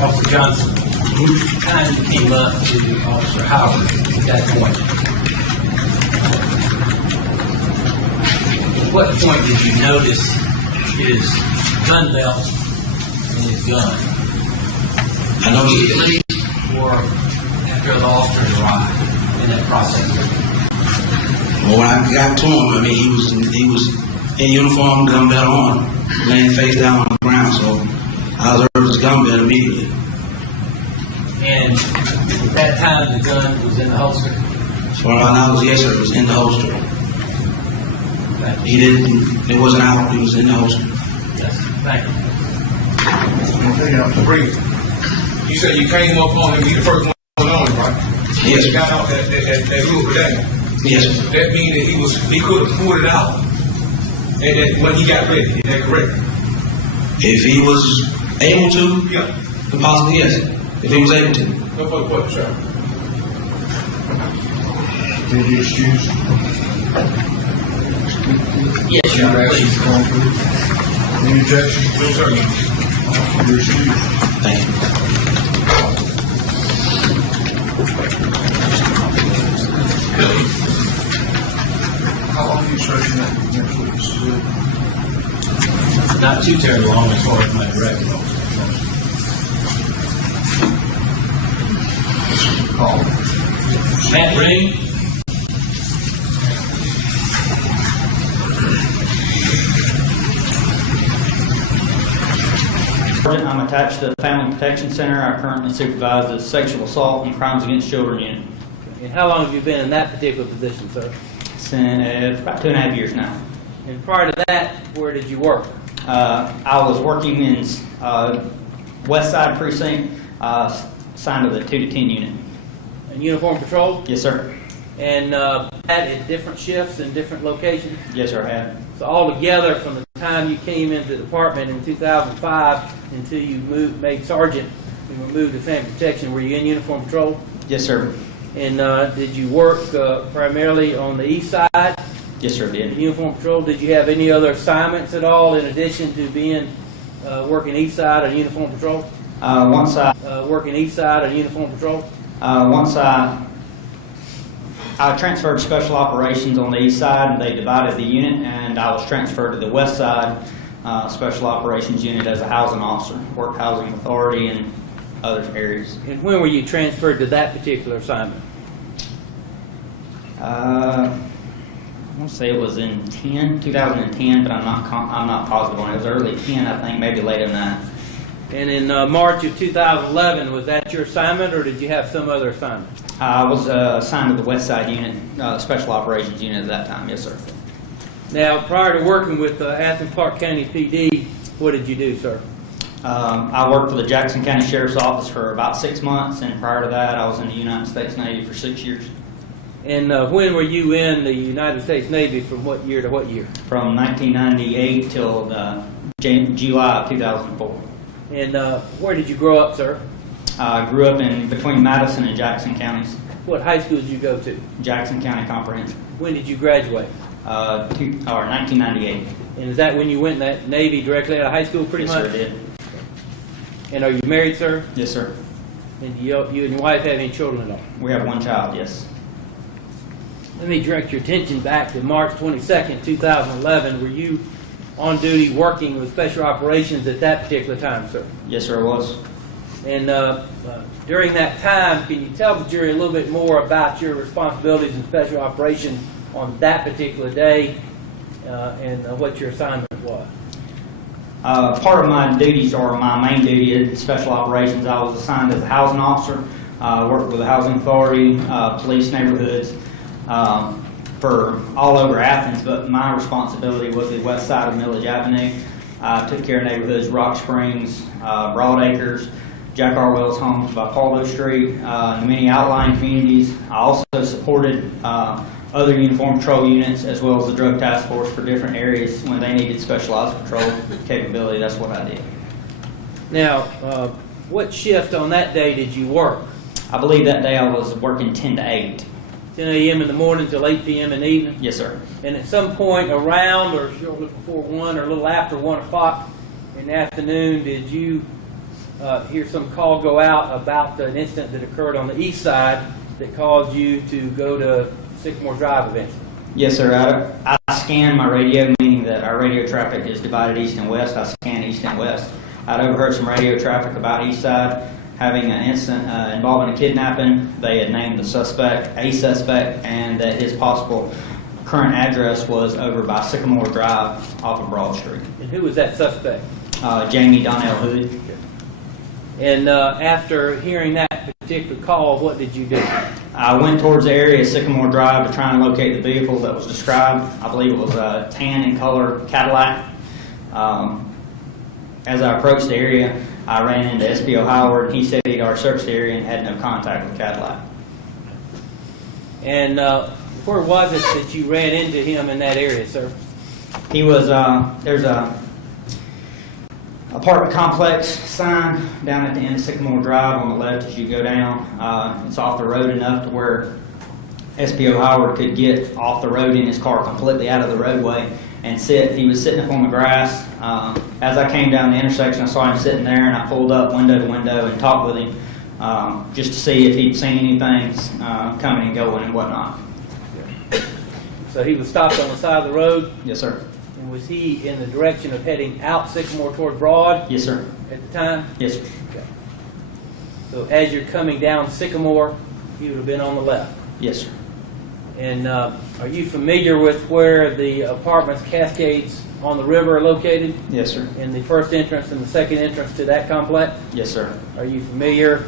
Officer Johnson, what time you came up to Officer Howard at that point? At what point did you notice his gun belt and his gun? I noticed it. Immediately or after the officer arrived in that process? Well, when I got to him, I mean, he was in uniform, gun belt on, laying face down on the ground, so I observed his gun belt immediately. And at that time, the gun was in the holster? As far as I know, yes, sir, it was in the holster. It wasn't out, it was in the holster. Yes, thank you. Breathe. You said you came up on him, you the first one on him, right? Yes, You sir. got out that little medallion. Yes, sir. That means that he could have pulled it out and that when he got ready. Is that correct? If he was able to, Yeah. then possibly yes. If he was able to. No further questions, sir. Did you excuse? Yes, Your Honor, please. Any objection? No, sir. You're excused. Thank you. How long are you stretching that next week? Not too terribly long as far as my direct goes. Call. Matt Ring. I'm attached to the Family Protection Center. I currently supervise the Sexual Assault and Crimes Against Children Unit. And how long have you been in that particular position, sir? It's about 2.5 years now. And prior to that, where did you work? I was working in West Side Precinct, assigned to the 2 to 10 unit. And uniform patrol? Yes, sir. And that at different shifts and different locations? Yes, sir, I have. So altogether, from the time you came into the department in 2005 until you made sergeant and were moved to family protection, were you in uniform patrol? Yes, sir. And did you work primarily on the east side? Yes, sir, I did. Uniform patrol. Did you have any other assignments at all in addition to being working east side of uniform patrol? Once Working east side of uniform patrol. I transferred to special operations on the east side, and they divided the unit, and I was transferred to the west side special operations unit as a housing officer, worked housing authority and other areas. And when were you transferred to that particular assignment? I want to say it was in 2010, but I'm not positive on it. It was early 10, I think, maybe later than that. And in March of 2011, was that your assignment, or did you have some other assignment? I was assigned to the West Side unit, Special Operations unit at that time, yes, sir. Now, prior to working with Athens Clark County PD, what did you do, sir? I worked for the Jackson County Sheriff's Office for about 6 months, and prior to that, I was in the United States Navy for 6 years. And when were you in the United States Navy, from what year to what year? From 1998 till July of 2004. And where did you grow up, sir? I grew up in between Madison and Jackson counties. What high school did you go to? Jackson County Comprehensive. When did you graduate? 1998. And is that when you went in that Navy directly out of high school, pretty Yes, much? sir, I did. And are you married, sir? Yes, sir. And you and your wife have any children at all? We have 1 child, yes. Let me direct your attention back to March 22nd, 2011. Were you on duty working with Special Operations at that particular time, sir? Yes, sir, I was. And during that time, can you tell the jury a little bit more about your responsibilities in Special Operations on that particular day and what your assignment was? Part of my duties, or my main duty at Special Operations, I was assigned as a housing officer. Worked with the housing authority, police neighborhoods, for all over Athens, but my responsibility was the west side of Millage Avenue. I took care of neighborhoods Rock Springs, Broad Acres, Jack R. Wells Homes by Paulo Street, and the many outlying communities. I also supported other uniform patrol units as well as the drug task force for different areas when they needed specialized patrol capability. That's what I did. Now, what shift on that day did you work? I believe that day I was working 10 to 8. 10 a.m. in the morning till 8 p.m. in the evening? Yes, sir. And at some point around or shortly before 1 or a little after 1 o'clock in the afternoon, did you hear some call go out about an incident that occurred on the east side that caused you to go to Sycamore Drive eventually? Yes, sir. I scanned my radio, meaning that our radio traffic is divided east and west. I scanned east and west. I'd overheard some radio traffic about east side having an incident involving a kidnapping. They had named a suspect, and that his possible current address was over by Sycamore Drive off of Broad Street. And who was that suspect? Jamie Donnell Hood. And after hearing that particular call, what did you do? I went towards the area of Sycamore Drive to try and locate the vehicle that was described. I believe it was a tan in color Cadillac. As I approached the area, I ran into SPO Howard. He said he'd already searched the area and had no contact with Cadillac. And where was it that you ran into him in that area, sir? He was, there's a apartment complex sign down at the end of Sycamore Drive on the left as you go down. It's off the road enough to where SPO Howard could get off the road in his car completely out of the roadway and sit. He was sitting up on the grass. As I came down the intersection, I saw him sitting there, and I pulled up window to window and talked with him just to see if he'd seen anything coming and going and whatnot. So he was stopped on the side of the road? Yes, sir. And was he in the direction of heading out Sycamore toward Broad? Yes, sir. At the time? Yes, sir. Okay. So as you're coming down Sycamore, he would have been on the left? Yes, sir. And are you familiar with where the apartments Cascades on the river are located? Yes, sir. In the first entrance and the second entrance to that complex? Yes, sir. Are you familiar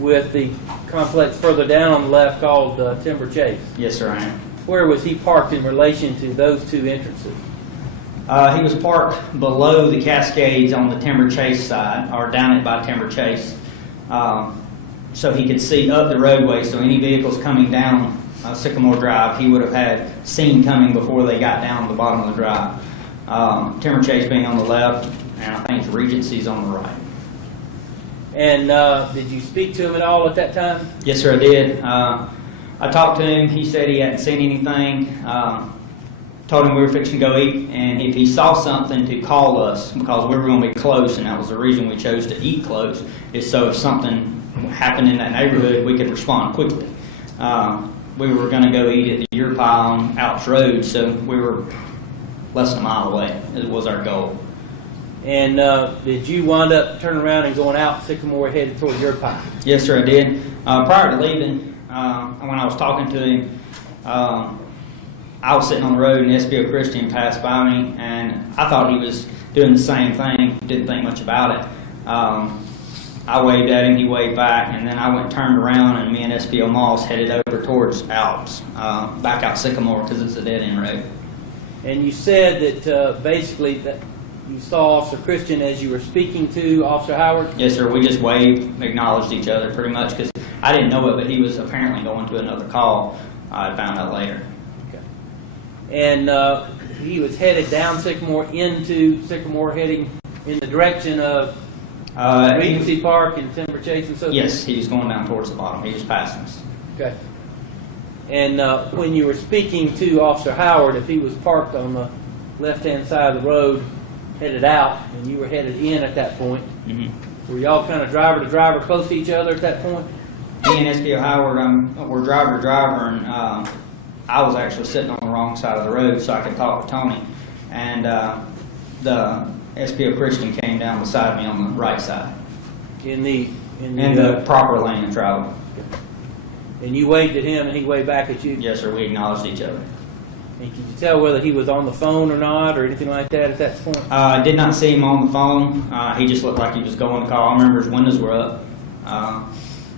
with the complex further down on the left called Timber Chase? Yes, sir, I am. Where was he parked in relation to those two entrances? He was parked below the Cascades on the Timber Chase side, or down it by Timber Chase, so he could see up the roadway. So any vehicles coming down Sycamore Drive, he would have had seen coming before they got down the bottom of the drive. Timber Chase being on the left, and I think Regency's on the right. And did you speak to him at all at that time? Yes, sir, I did. I talked to him. He said he hadn't seen anything. Told him we were fixing to go eat, and if he saw something, to call us, because we were going to be close, and that was the reason we chose to eat close, is so if something happened in that neighborhood, we could respond quickly. We were going to go eat at the Yurt Pie on Alps Road, so we were less than a mile away. It was our goal. And did you wind up turning around and going out Sycamore headed toward Yurt Pie? Yes, sir, I did. Prior to leaving, when I was talking to him, I was sitting on the road and SBO Christian passed by me, and I thought he was doing the same thing, didn't think much about it. I waved at him, he waved back, and then I went and turned around, and me and SBO Moss headed over towards Alps, back out Sycamore, because it's a dead-end road. And you said that basically that you saw Officer Christian as you were speaking to Officer Howard? Yes, sir. We just waved, acknowledged each other pretty much, because I didn't know it, but he was apparently going to another call. I found out later. Okay. And he was headed down Sycamore into Sycamore, heading in the direction of Regency Park and Timber Chase and so forth? Yes, he was going down towards the bottom. He was passing us. Okay. And when you were speaking to Officer Howard, if he was parked on the left-hand side of the road, headed out, and you were headed in at that point, were y'all kind of driver to driver close to each other at that point? Me and SBO Howard were driver to driver, and I was actually sitting on the wrong side of the road so I could talk with Tony. And the SBO Christian came down beside me on the right side. In the proper lane of travel. And you waved at him and he waved back at you? Yes, sir. We acknowledged each other. And could you tell whether he was on the phone or not, or anything like that at that point? I did not see him on the phone. He just looked like he was going to call. I remember his windows were up,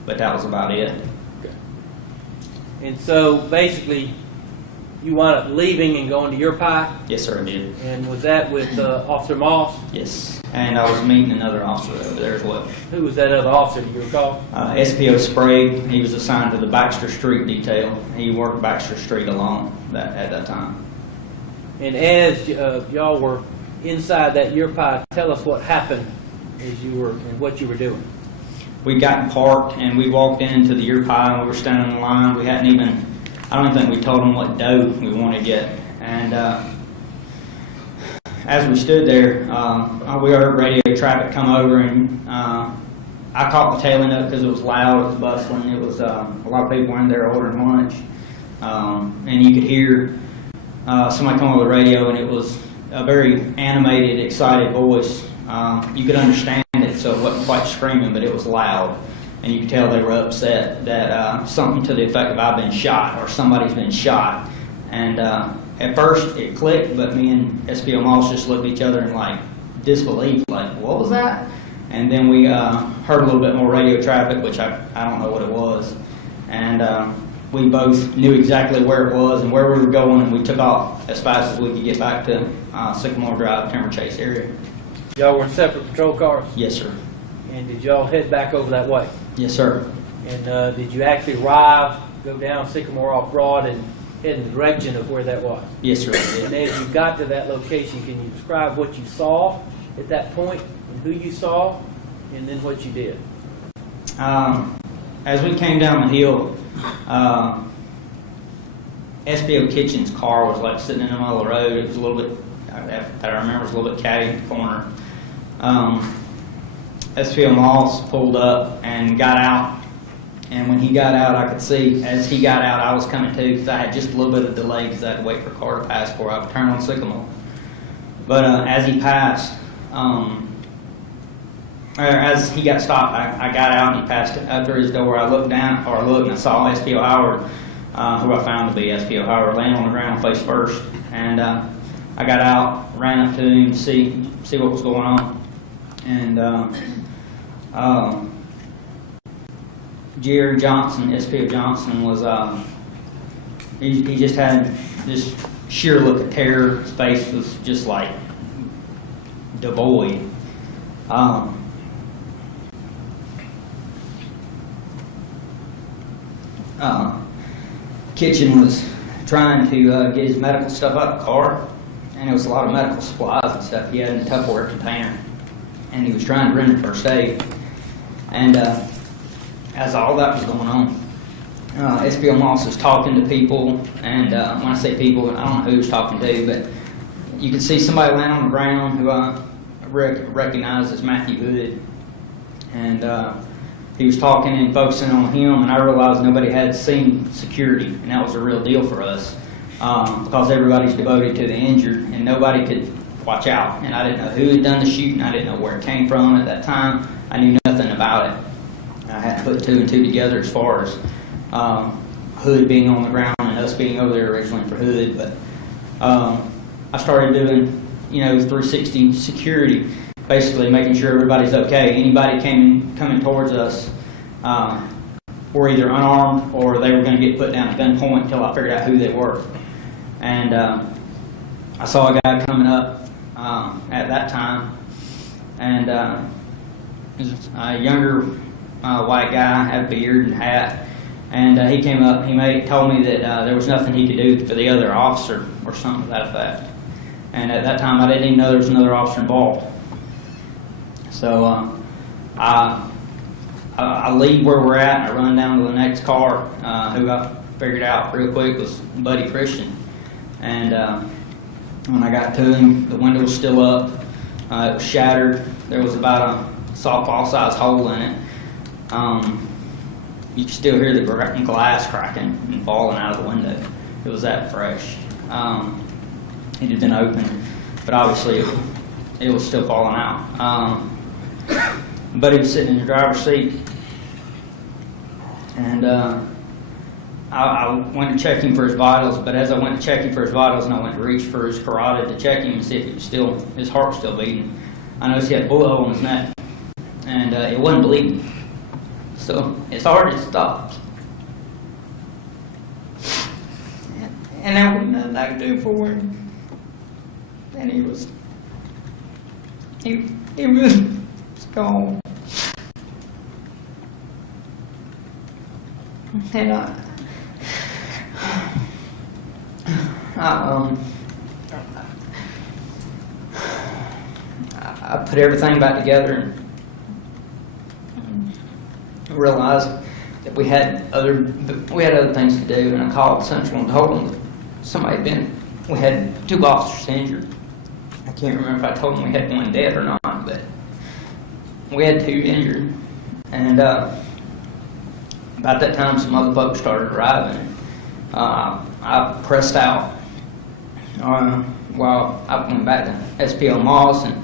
but that was about it. Okay. And so basically, you wound up leaving and going to Yurt Pie? Yes, sir, I did. And was that with Officer Moss? Yes. And I was meeting another officer over there as well. Who was that other officer, do you recall? SPO Sprague. He was assigned to the Baxter Street detail. He worked Baxter Street alone at that time. And as y'all were inside that Yurt Pie, tell us what happened as you were and what you were doing. We got parked and we walked into the Yurt Pie and we were standing in line. We hadn't even, I don't even think we told them what dough we wanted to get. And as we stood there, we heard radio traffic come over, and I caught the tail end of it because it was loud, it was bustling, it was a lot of people in there ordering lunch, and you could hear somebody come over the radio, and it was a very animated, excited voice. You could understand it, so it wasn't quite screaming, but it was loud, and you could tell they were upset that something to the effect of "I've been shot" or "somebody's been shot," and at first it clicked, but me and SPO Moss just looked at each other in like disbelief, like, what was that? And then we heard a little bit more radio traffic, which I don't know what it was. And we both knew exactly where it was and where we were going, and we took off as fast as we could get back to Sycamore Drive, Timber Chase area. Y'all were in separate patrol cars? Yes, sir. And did y'all head back over that way? Yes, sir. And did you actually arrive, go down Sycamore off Broad and head in the direction of where that was? Yes, sir. And as you got to that location, can you describe what you saw at that point, and who you saw, and then what you did? As we came down the hill, SPO Kitchen's car was like sitting in the middle of the road. It was a little bit, I remember, it was a little bit catty in the corner. SPO Moss pulled up and got out. And when he got out, I could see, as he got out, I was coming too, because I had just a little bit of delay because I had to wait for a car to pass before I could turn on Sycamore. But as he passed, or as he got stopped, I got out and he passed up through his door. I looked down, or I looked, and I saw SPO Howard, who I found to be SPO Howard, laying on the ground face first. And I got out, ran up to him to see what was going on. And Jerry Johnson, SPO Johnson, was he just had this sheer look of terror. His face was just like devoid. Kitchen was trying to get his medical stuff out of the car, and it was a lot of medical supplies and stuff he had in a Tupperware container, and he was trying to render first aid. And as all that was going on, SPO Moss was talking to people, and when I say people, I don't know who he was talking to, but you could see somebody laying on the ground who I recognized as Matthew Hood, and he was talking and focusing on him, and I realized nobody had seen security, and that was a real deal for us, because everybody's devoted to the injured, and nobody could watch out. And I didn't know who had done the shooting. I didn't know where it came from at that time. I knew nothing about it. I had to put two and two together as far as Hood being on the ground and us being over there originally for Hood. But I started doing, 360 security, basically making sure everybody's okay. Anybody coming towards us were either unarmed or they were going to get put down at gunpoint until I figured out who they were. And I saw a guy coming up at that time, and he was a younger white guy, had a beard and hat, and he came up. He told me that there was nothing he could do for the other officer or something to that effect. And at that time, I didn't even know there was another officer involved. So I leave where we're at, and I run down to the next car, who I figured out real quick was Buddy Christian. And when I got to him, the window was still up. It was shattered. There was about a softball-sized hole in it. You could still hear the glass cracking and falling out of the window. It was that fresh. It had been open, but obviously it was still falling out. Buddy was sitting in the driver's seat, and I went to check him for his vitals, but as I went to check him for his vitals and I went to reach for his carotid to check him and see if his heart was still beating, I noticed he had a bullet hole in his neck, and it wasn't bleeding. So his heart had stopped. And there was nothing I could do for him. And he was gone. And I put everything back together and realized that we had other things to do, and I called Central and told them that we had 2 officers injured. I can't remember if I told them we had 1 dead or not, but we had 2 injured. And about that time, some other folks started arriving. I pressed out. Well, I went back to SPO Moss and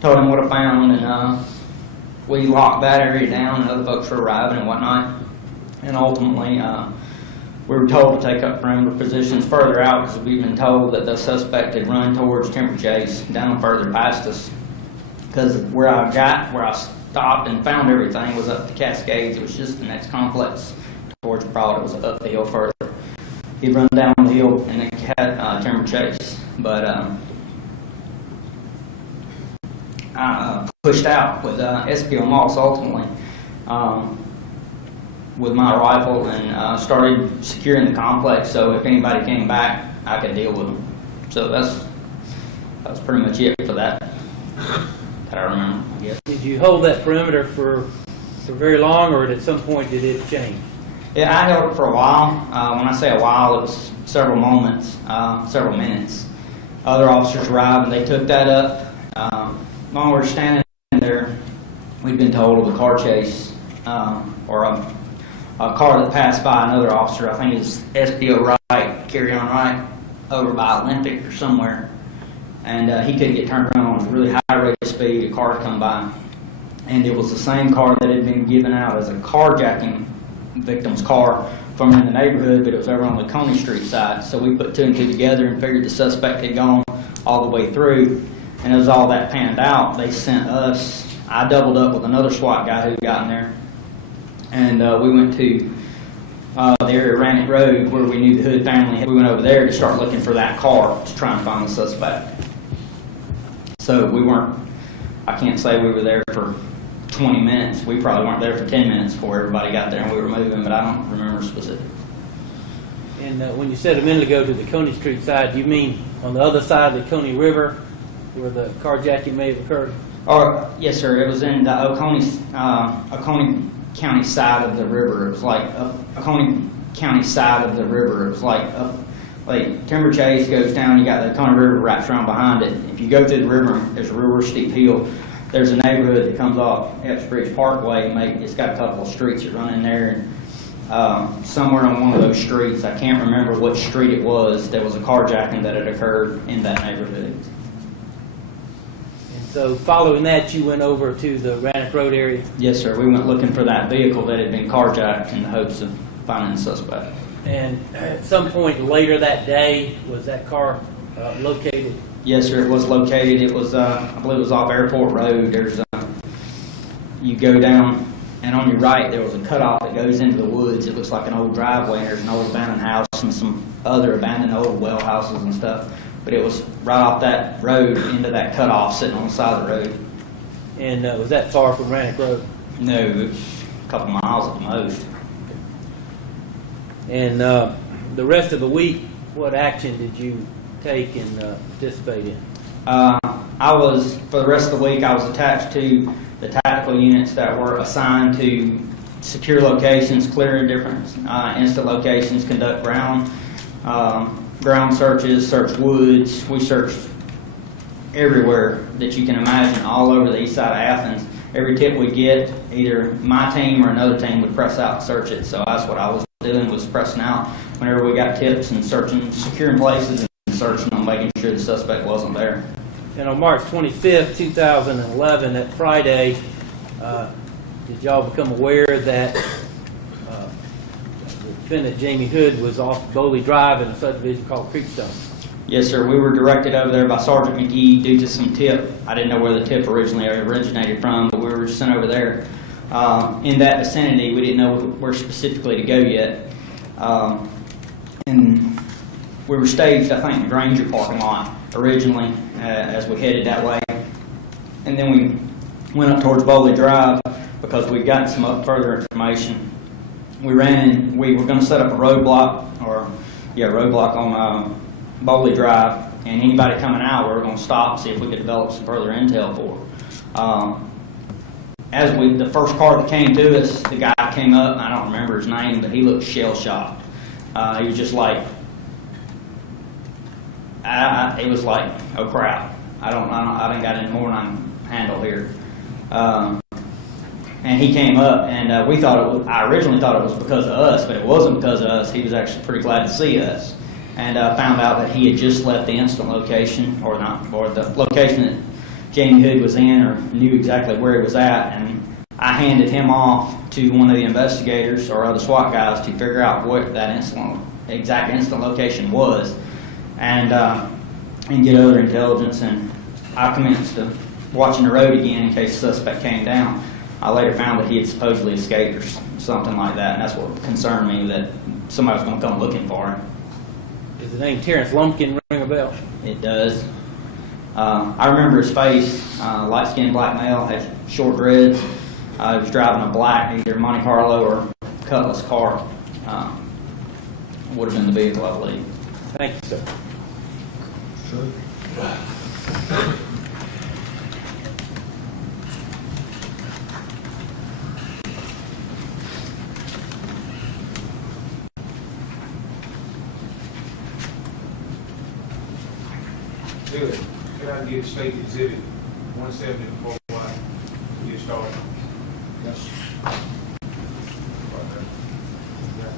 told him what I found, and we locked that area down, and other folks were arriving and whatnot. And ultimately, we were told to take up perimeter positions further out because we'd been told that the suspect had run towards Timber Chase down further past us. Because where I stopped and found everything was up the Cascades. It was just the next complex towards Broad. It was up the hill further. He'd run down the hill and then had Timber Chase. But I pushed out with SPO Moss ultimately with my rifle and started securing the complex, so if anybody came back, I could deal with them. So that's pretty much it for that I remember, I guess. Did you hold that perimeter for very long, or at some point did it change? Yeah, I held it for a while. When I say a while, it was several moments, several minutes. Other officers arrived and they took that up. While we were standing there, we'd been told of a car chase, or a car that passed by another officer. I think it was SPO Wright, Carry On Wright, over by Olympic or somewhere. And he couldn't get turned around. It was a really high rate of speed. A car had come by. And it was the same car that had been given out as a carjacking victim's car from in the neighborhood, but it was over on the Coney Street side. So we put 2 and 2 together and figured the suspect had gone all the way through. And as all that panned out, they sent us, I doubled up with another SWAT guy who got in there. And we went to the area of Rannick Road where we knew the Hood family. We went over there to start looking for that car to try and find the suspect. So we weren't, I can't say we were there for 20 minutes. We probably weren't there for 10 minutes before everybody got there and we were moving, but I don't remember specifics. And when you said a minute ago to the Coney Street side, do you mean on the other side of the Coney River where the carjacking may have occurred? Yes, sir. It was in the Oconee County side of the river. It was like Oconee County side of the river. It was like Timber Chase goes down. You got the Oconee River wraps around behind it. If you go through the river, there's a real steep hill. There's a neighborhood that comes off Epps Bridge Parkway. It's got a couple of streets that run in there. And somewhere on one of those streets, I can't remember which street it was, there was a carjacking that had occurred in that neighborhood. So following that, you went over to the Rannick Road area? Yes, sir. We went looking for that vehicle that had been carjacked in the hopes of finding the suspect. And at some point later that day, was that car located? Yes, sir. It was located. It was, I believe it was off Airport Road. There's, you go down, and on your right there was a cutoff that goes into the woods. It looks like an old driveway, and there's an old abandoned house and some other abandoned old well houses and stuff. But it was right off that road into that cutoff sitting on the side of the road. And was that far from Rannick Road? No, it was a couple miles at the most. And the rest of the week, what action did you take and participate in? For the rest of the week, I was attached to the tactical units that were assigned to secure locations, clear different instant locations, conduct ground searches, search woods. We searched everywhere that you can imagine, all over the east side of Athens. Every tip we get, either my team or another team would press out and search it. So that's what I was doing, was pressing out whenever we got tips and searching, securing places and searching them, making sure the suspect wasn't there. And on March 25th, 2011, that Friday, did y'all become aware that the defendant, Jamie Hood, was off Bowley Drive in a subdivision called Creekstone? Yes, sir. We were directed over there by Sergeant McGee due to some tip. I didn't know where the tip originally originated from, but we were sent over there. In that vicinity, we didn't know where specifically to go yet. And we were staged, I think, in the Granger parking lot originally as we headed that way. And then we went up towards Bowley Drive because we'd gotten some further information. We were going to set up a roadblock on Bowley Drive, and anybody coming out, we were going to stop and see if we could develop some further intel for. The first car that came to us, the guy came up, and I don't remember his name, but he looked shell-shocked. He was just like, it was like, oh crap, I done got any more than I can handle here. And he came up, and I originally thought it was because of us, but it wasn't because of us. He was actually pretty glad to see us, and found out that he had just left the instant location, or the location that Jamie Hood was in, or knew exactly where he was at, and I handed him off to one of the investigators or other SWAT guys to figure out what that exact instant location was, and get other intelligence. And I commenced watching the road again in case the suspect came down. I later found that he had supposedly escaped or something like that, and that's what concerned me, that somebody was going to come looking for him. Does the name Terrence Lumpkin ring a bell? It does. I remember his face, light-skinned black male, had short dreads. He was driving a black, either Monte Carlo or Cutlass car. Would have been the vehicle, I believe. Thank you, sir. Sure. Good. Can I get state exhibit 170 before we get started? Yes. I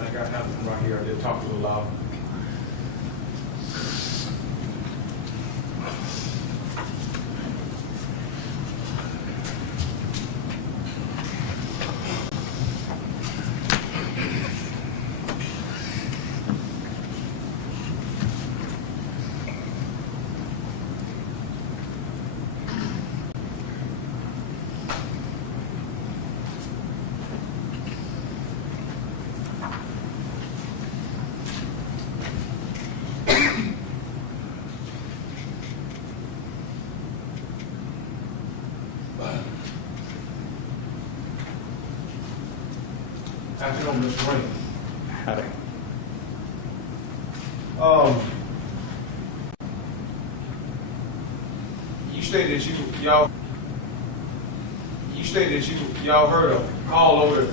think I have them right here. I did talk a little loud. Afternoon, Mr. Raymond. Howdy. You stated that y'all heard a call over the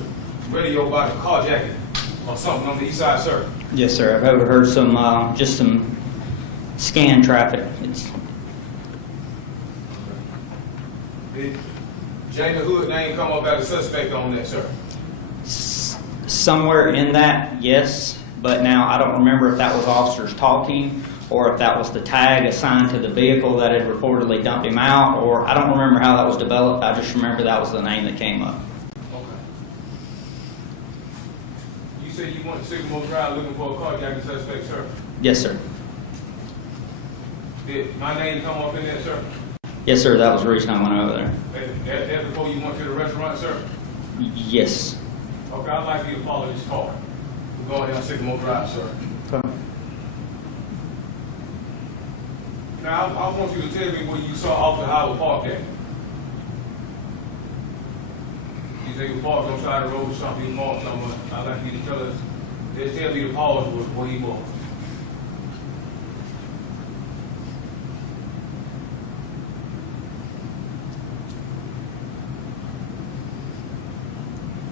radio about a carjacking or something on the east side, sir. Yes, sir. I've overheard some, just some scan traffic. Did Jamie Hood name come up as a suspect on that, sir? Somewhere in that, yes, but now I don't remember if that was officers talking or if that was the tag assigned to the vehicle that had reportedly dumped him out, or I don't remember how that was developed. I just remember that was the name that came up. Okay. You said you went to Sycamore Drive looking for a carjacking suspect, sir. Yes, sir. Did my name come up in that, sir? Yes, sir. That was the reason I went over there. That before you went to the restaurant, sir? Yes. Okay, I'd like you to follow this car. We're going down Sycamore Drive, sir. Okay. Now, I want you to tell me where you saw Officer Howard park at. You say he was parked on the side of the road or something, he was marked somewhere. I'd like you to tell us, just tell me the pause was where he was.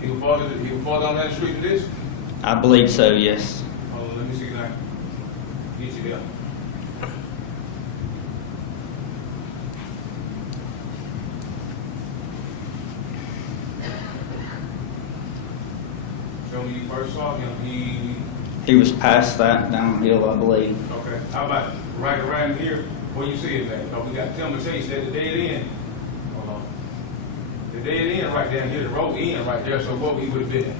He was farther on that street than this? I believe so, yes. Hold on, let me see if I can get you there. So when you first saw him, He was past that downhill, I believe. okay, how about right around here, where you see it at? Oh, we got Timber Chase at the dead end. Hold on. The dead end right down here, the road end right there, so what we would have been at?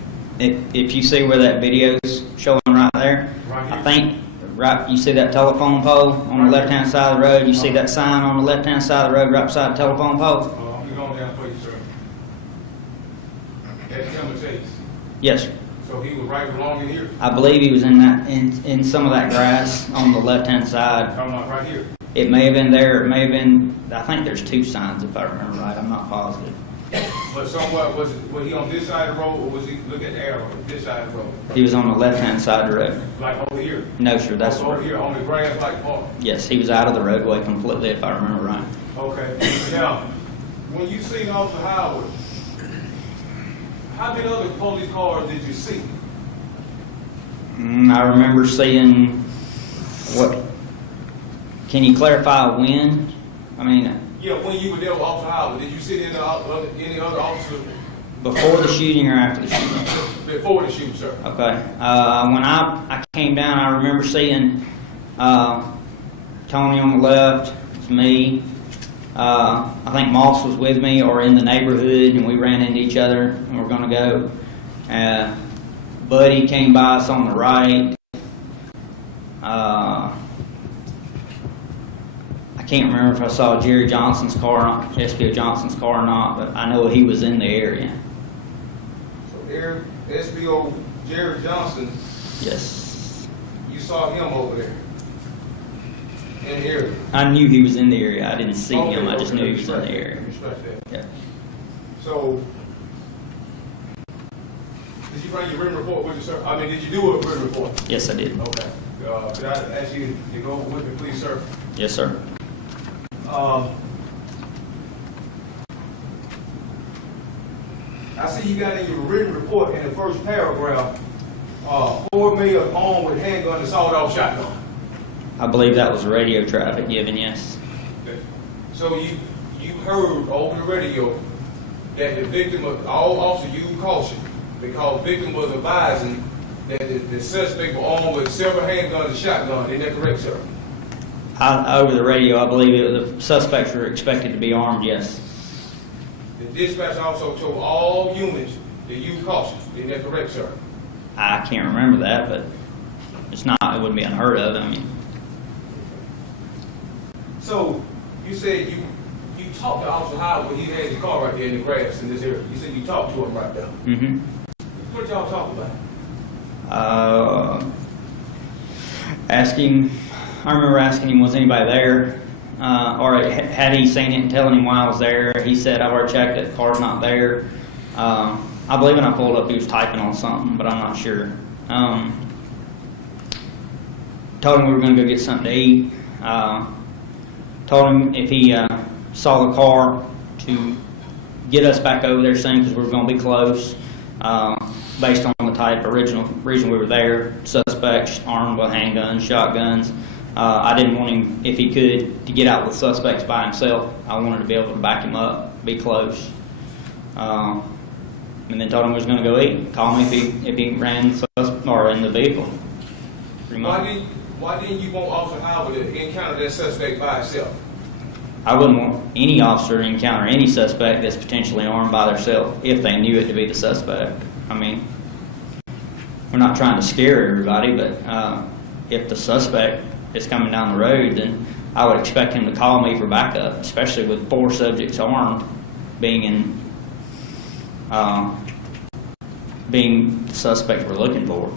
If you see where that video's showing right there, Right here. I think, right, you see that telephone pole on the left-hand side of the road, you see that sign on the left-hand side of the road right beside the telephone pole? We're going down for you, sir. At Timber Chase. Yes, sir. So he was right along in here, I believe he was in that, in some of that grass on the left-hand side. talking about right here. It may have been there, it may have been, I think there's two signs if I remember right, I'm not positive. But somewhat, was he on this side of the road, or was he, look at the arrow, this side of the road? He was on the left-hand side of the road. Like over here? No, sir, that's Over where, here on the grass like park? yes, he was out of the roadway completely if I remember right. Okay. Now, when you seen Officer Howard, how many other police cars did you see? I remember seeing, what, can you clarify when? I mean, Yeah, when you were there with Officer Howard, did you see any other officer before the shooting or after the shooting? before the shoot, sir? Okay. When I came down, I remember seeing Tony on the left, it's me. I think Moss was with me or in the neighborhood, and we ran into each other, and we're going to go. Buddy came by us on the right. I can't remember if I saw Jerry Johnson's car, SPO Johnson's car or not, but I know he was in the area. So there, SBO Jerry Johnson, Yes. you saw him over there in the area. I knew he was in the area. I didn't see Okay, him. I just okay, knew he was in respect the that, area. respect that. Yeah. So, did you bring your written report with you, sir? I mean, did you do a written report? Yes, I did. Okay. Could I ask you to go with me, please, sir? Yes, sir. I see you got in your written report in the first paragraph, 4 male armed with handgun and sawed-off shotgun. I believe that was radio traffic given, yes. So you heard over the radio that the victim of all officers used caution because the victim was advising that the suspect was armed with several handguns and shotgun. Isn't that correct, sir? Over the radio, I believe the suspects were expected to be armed, yes. The dispatch also told all units to use caution. Isn't that correct, sir? I can't remember that, but it's not, it wouldn't be unheard of. I mean, So you said you talked to Officer Howard when he had his car right there in the grass in this area. You said you talked to him right there. mm-hmm. What did y'all talk about? Asking, I remember asking him, was anybody there? Or had he seen it and telling him why I was there? He said, I've already checked it, the car's not there. I believe when I pulled up, he was typing on something, but I'm not sure. Told him we were going to go get something to eat. Told him if he saw the car to get us back over there soon because we were going to be close. Based on the type original reason we were there, suspects armed with handguns, shotguns. I didn't want him, if he could, to get out with suspects by himself. I wanted to be able to back him up, be close. And then told him we was going to go eat. Call me if he ran or in the vehicle. Why didn't you want Officer Howard to encounter that suspect by himself? I wouldn't want any officer to encounter any suspect that's potentially armed by themselves if they knew it to be the suspect. I mean, we're not trying to scare everybody, but if the suspect is coming down the road, then I would expect him to call me for backup, especially with 4 subjects armed, being the suspect we're looking for.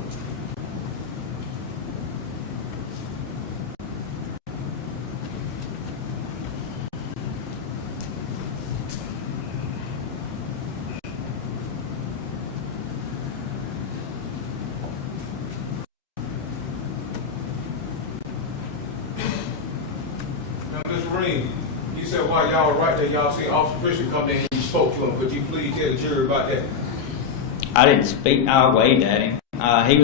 You said while y'all were right there, y'all seen Officer Christian come in and you spoke to him. Could you please tell the jury about that? I didn't speak. I waved at him. He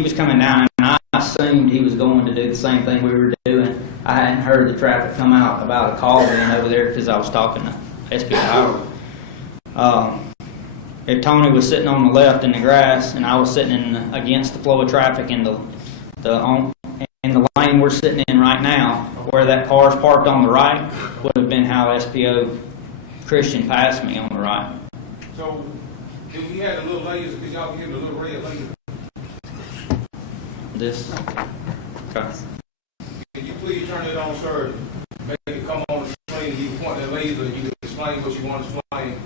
was coming down, and I assumed he was going to do the same thing we were doing. I hadn't heard the traffic come out about a call being over there because I was talking to SP Howard. If Tony was sitting on the left in the grass and I was sitting against the flow of traffic in the lane we're sitting in right now, where that car's parked on the right, would have been how SPO Christian passed me on the right. So, if we had a little laser, could y'all give him a little red laser? This? Okay. Can you please turn it on, sir? Make it come on the screen and you can point that laser and you can explain what you want to explain.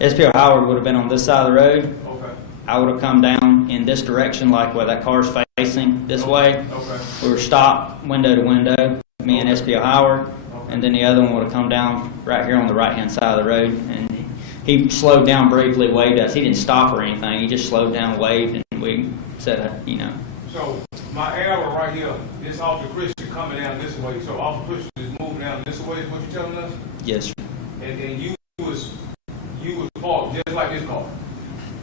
SPO Howard would have been on this side of the road. Okay. I would have come down in this direction, like where that car's facing this way. Okay. We were stopped window to window, me and SPO Howard, and then the other one would have come down right here on the right-hand side of the road. And he slowed down briefly, waved at us. He didn't stop or anything. He just slowed down, waved, and we said, So my arrow right here, this Officer Christian coming down this way. So Officer Christian is moving down this way, is what you're telling us? Yes, sir. And then you was parked just like this car.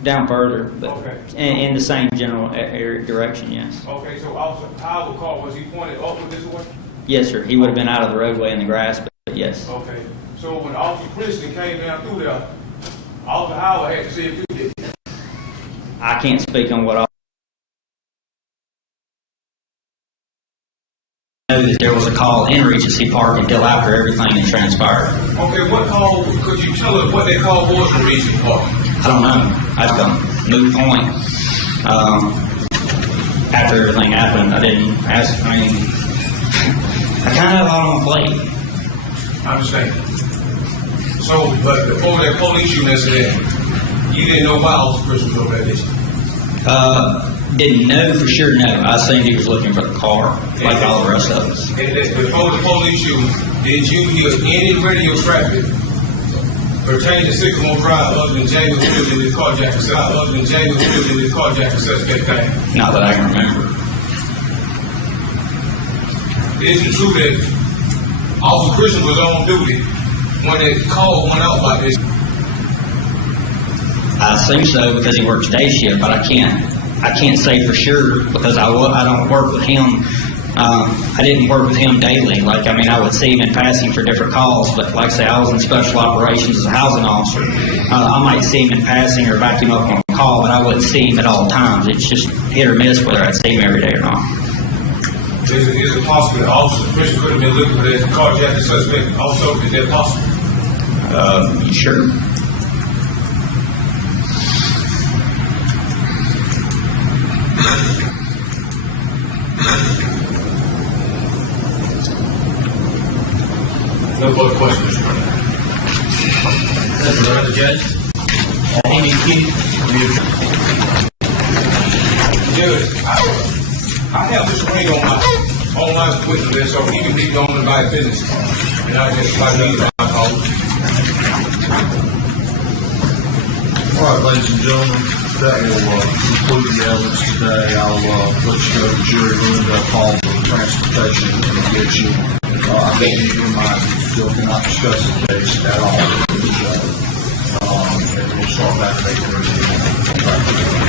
Down further, but Okay. in the same general area direction, yes. Okay, so Officer Howard's car, was he pointed upward this way? Yes, sir. He would have been out of the roadway in the grass, but yes. Okay. So when Officer Christian came down through there, Officer Howard had to see if you did. I can't speak on what I know that there was a call in Regency Park until after everything had transpired. Okay, what call, could you tell us what that call was in Regency Park? I don't know. That's a moot point. After everything happened, I didn't ask. I kind of had a lot on my plate. I understand. So, but before that police shooting incident, you didn't know why Officer Christian was over that issue? Didn't know for sure, no. I assumed he was looking for the car, like all the rest of us. And before the police shooting, did you hear any radio traffic pertaining to Sycamore Drive other than James Williams in his carjacking suspect thing? Not that I can remember. Is it true that Officer Christian was on duty when that call went out like this? I assume so because he works day shift, but I can't say for sure because I don't work with him. I didn't work with him daily. I would see him in passing for different calls, but like I say, I was in special operations as a housing officer. I might see him in passing or back him up on a call, but I wouldn't see him at all times. It's just hit or miss whether I'd see him every day or not. Is it possible that Officer Christian could have been looking for that carjacking suspect also? Is that possible? Sure. No further questions. Mr. Judge. Judge, I have this ring on my online witness list, so even if he don't invite business, and I just like me to call. right, ladies and gentlemen, that will conclude the evidence today. I'll let you go to the jury room to call for transportation and get you. I don't need to remind you, still cannot discuss the case at all with the judge. And we'll start back at 8:30.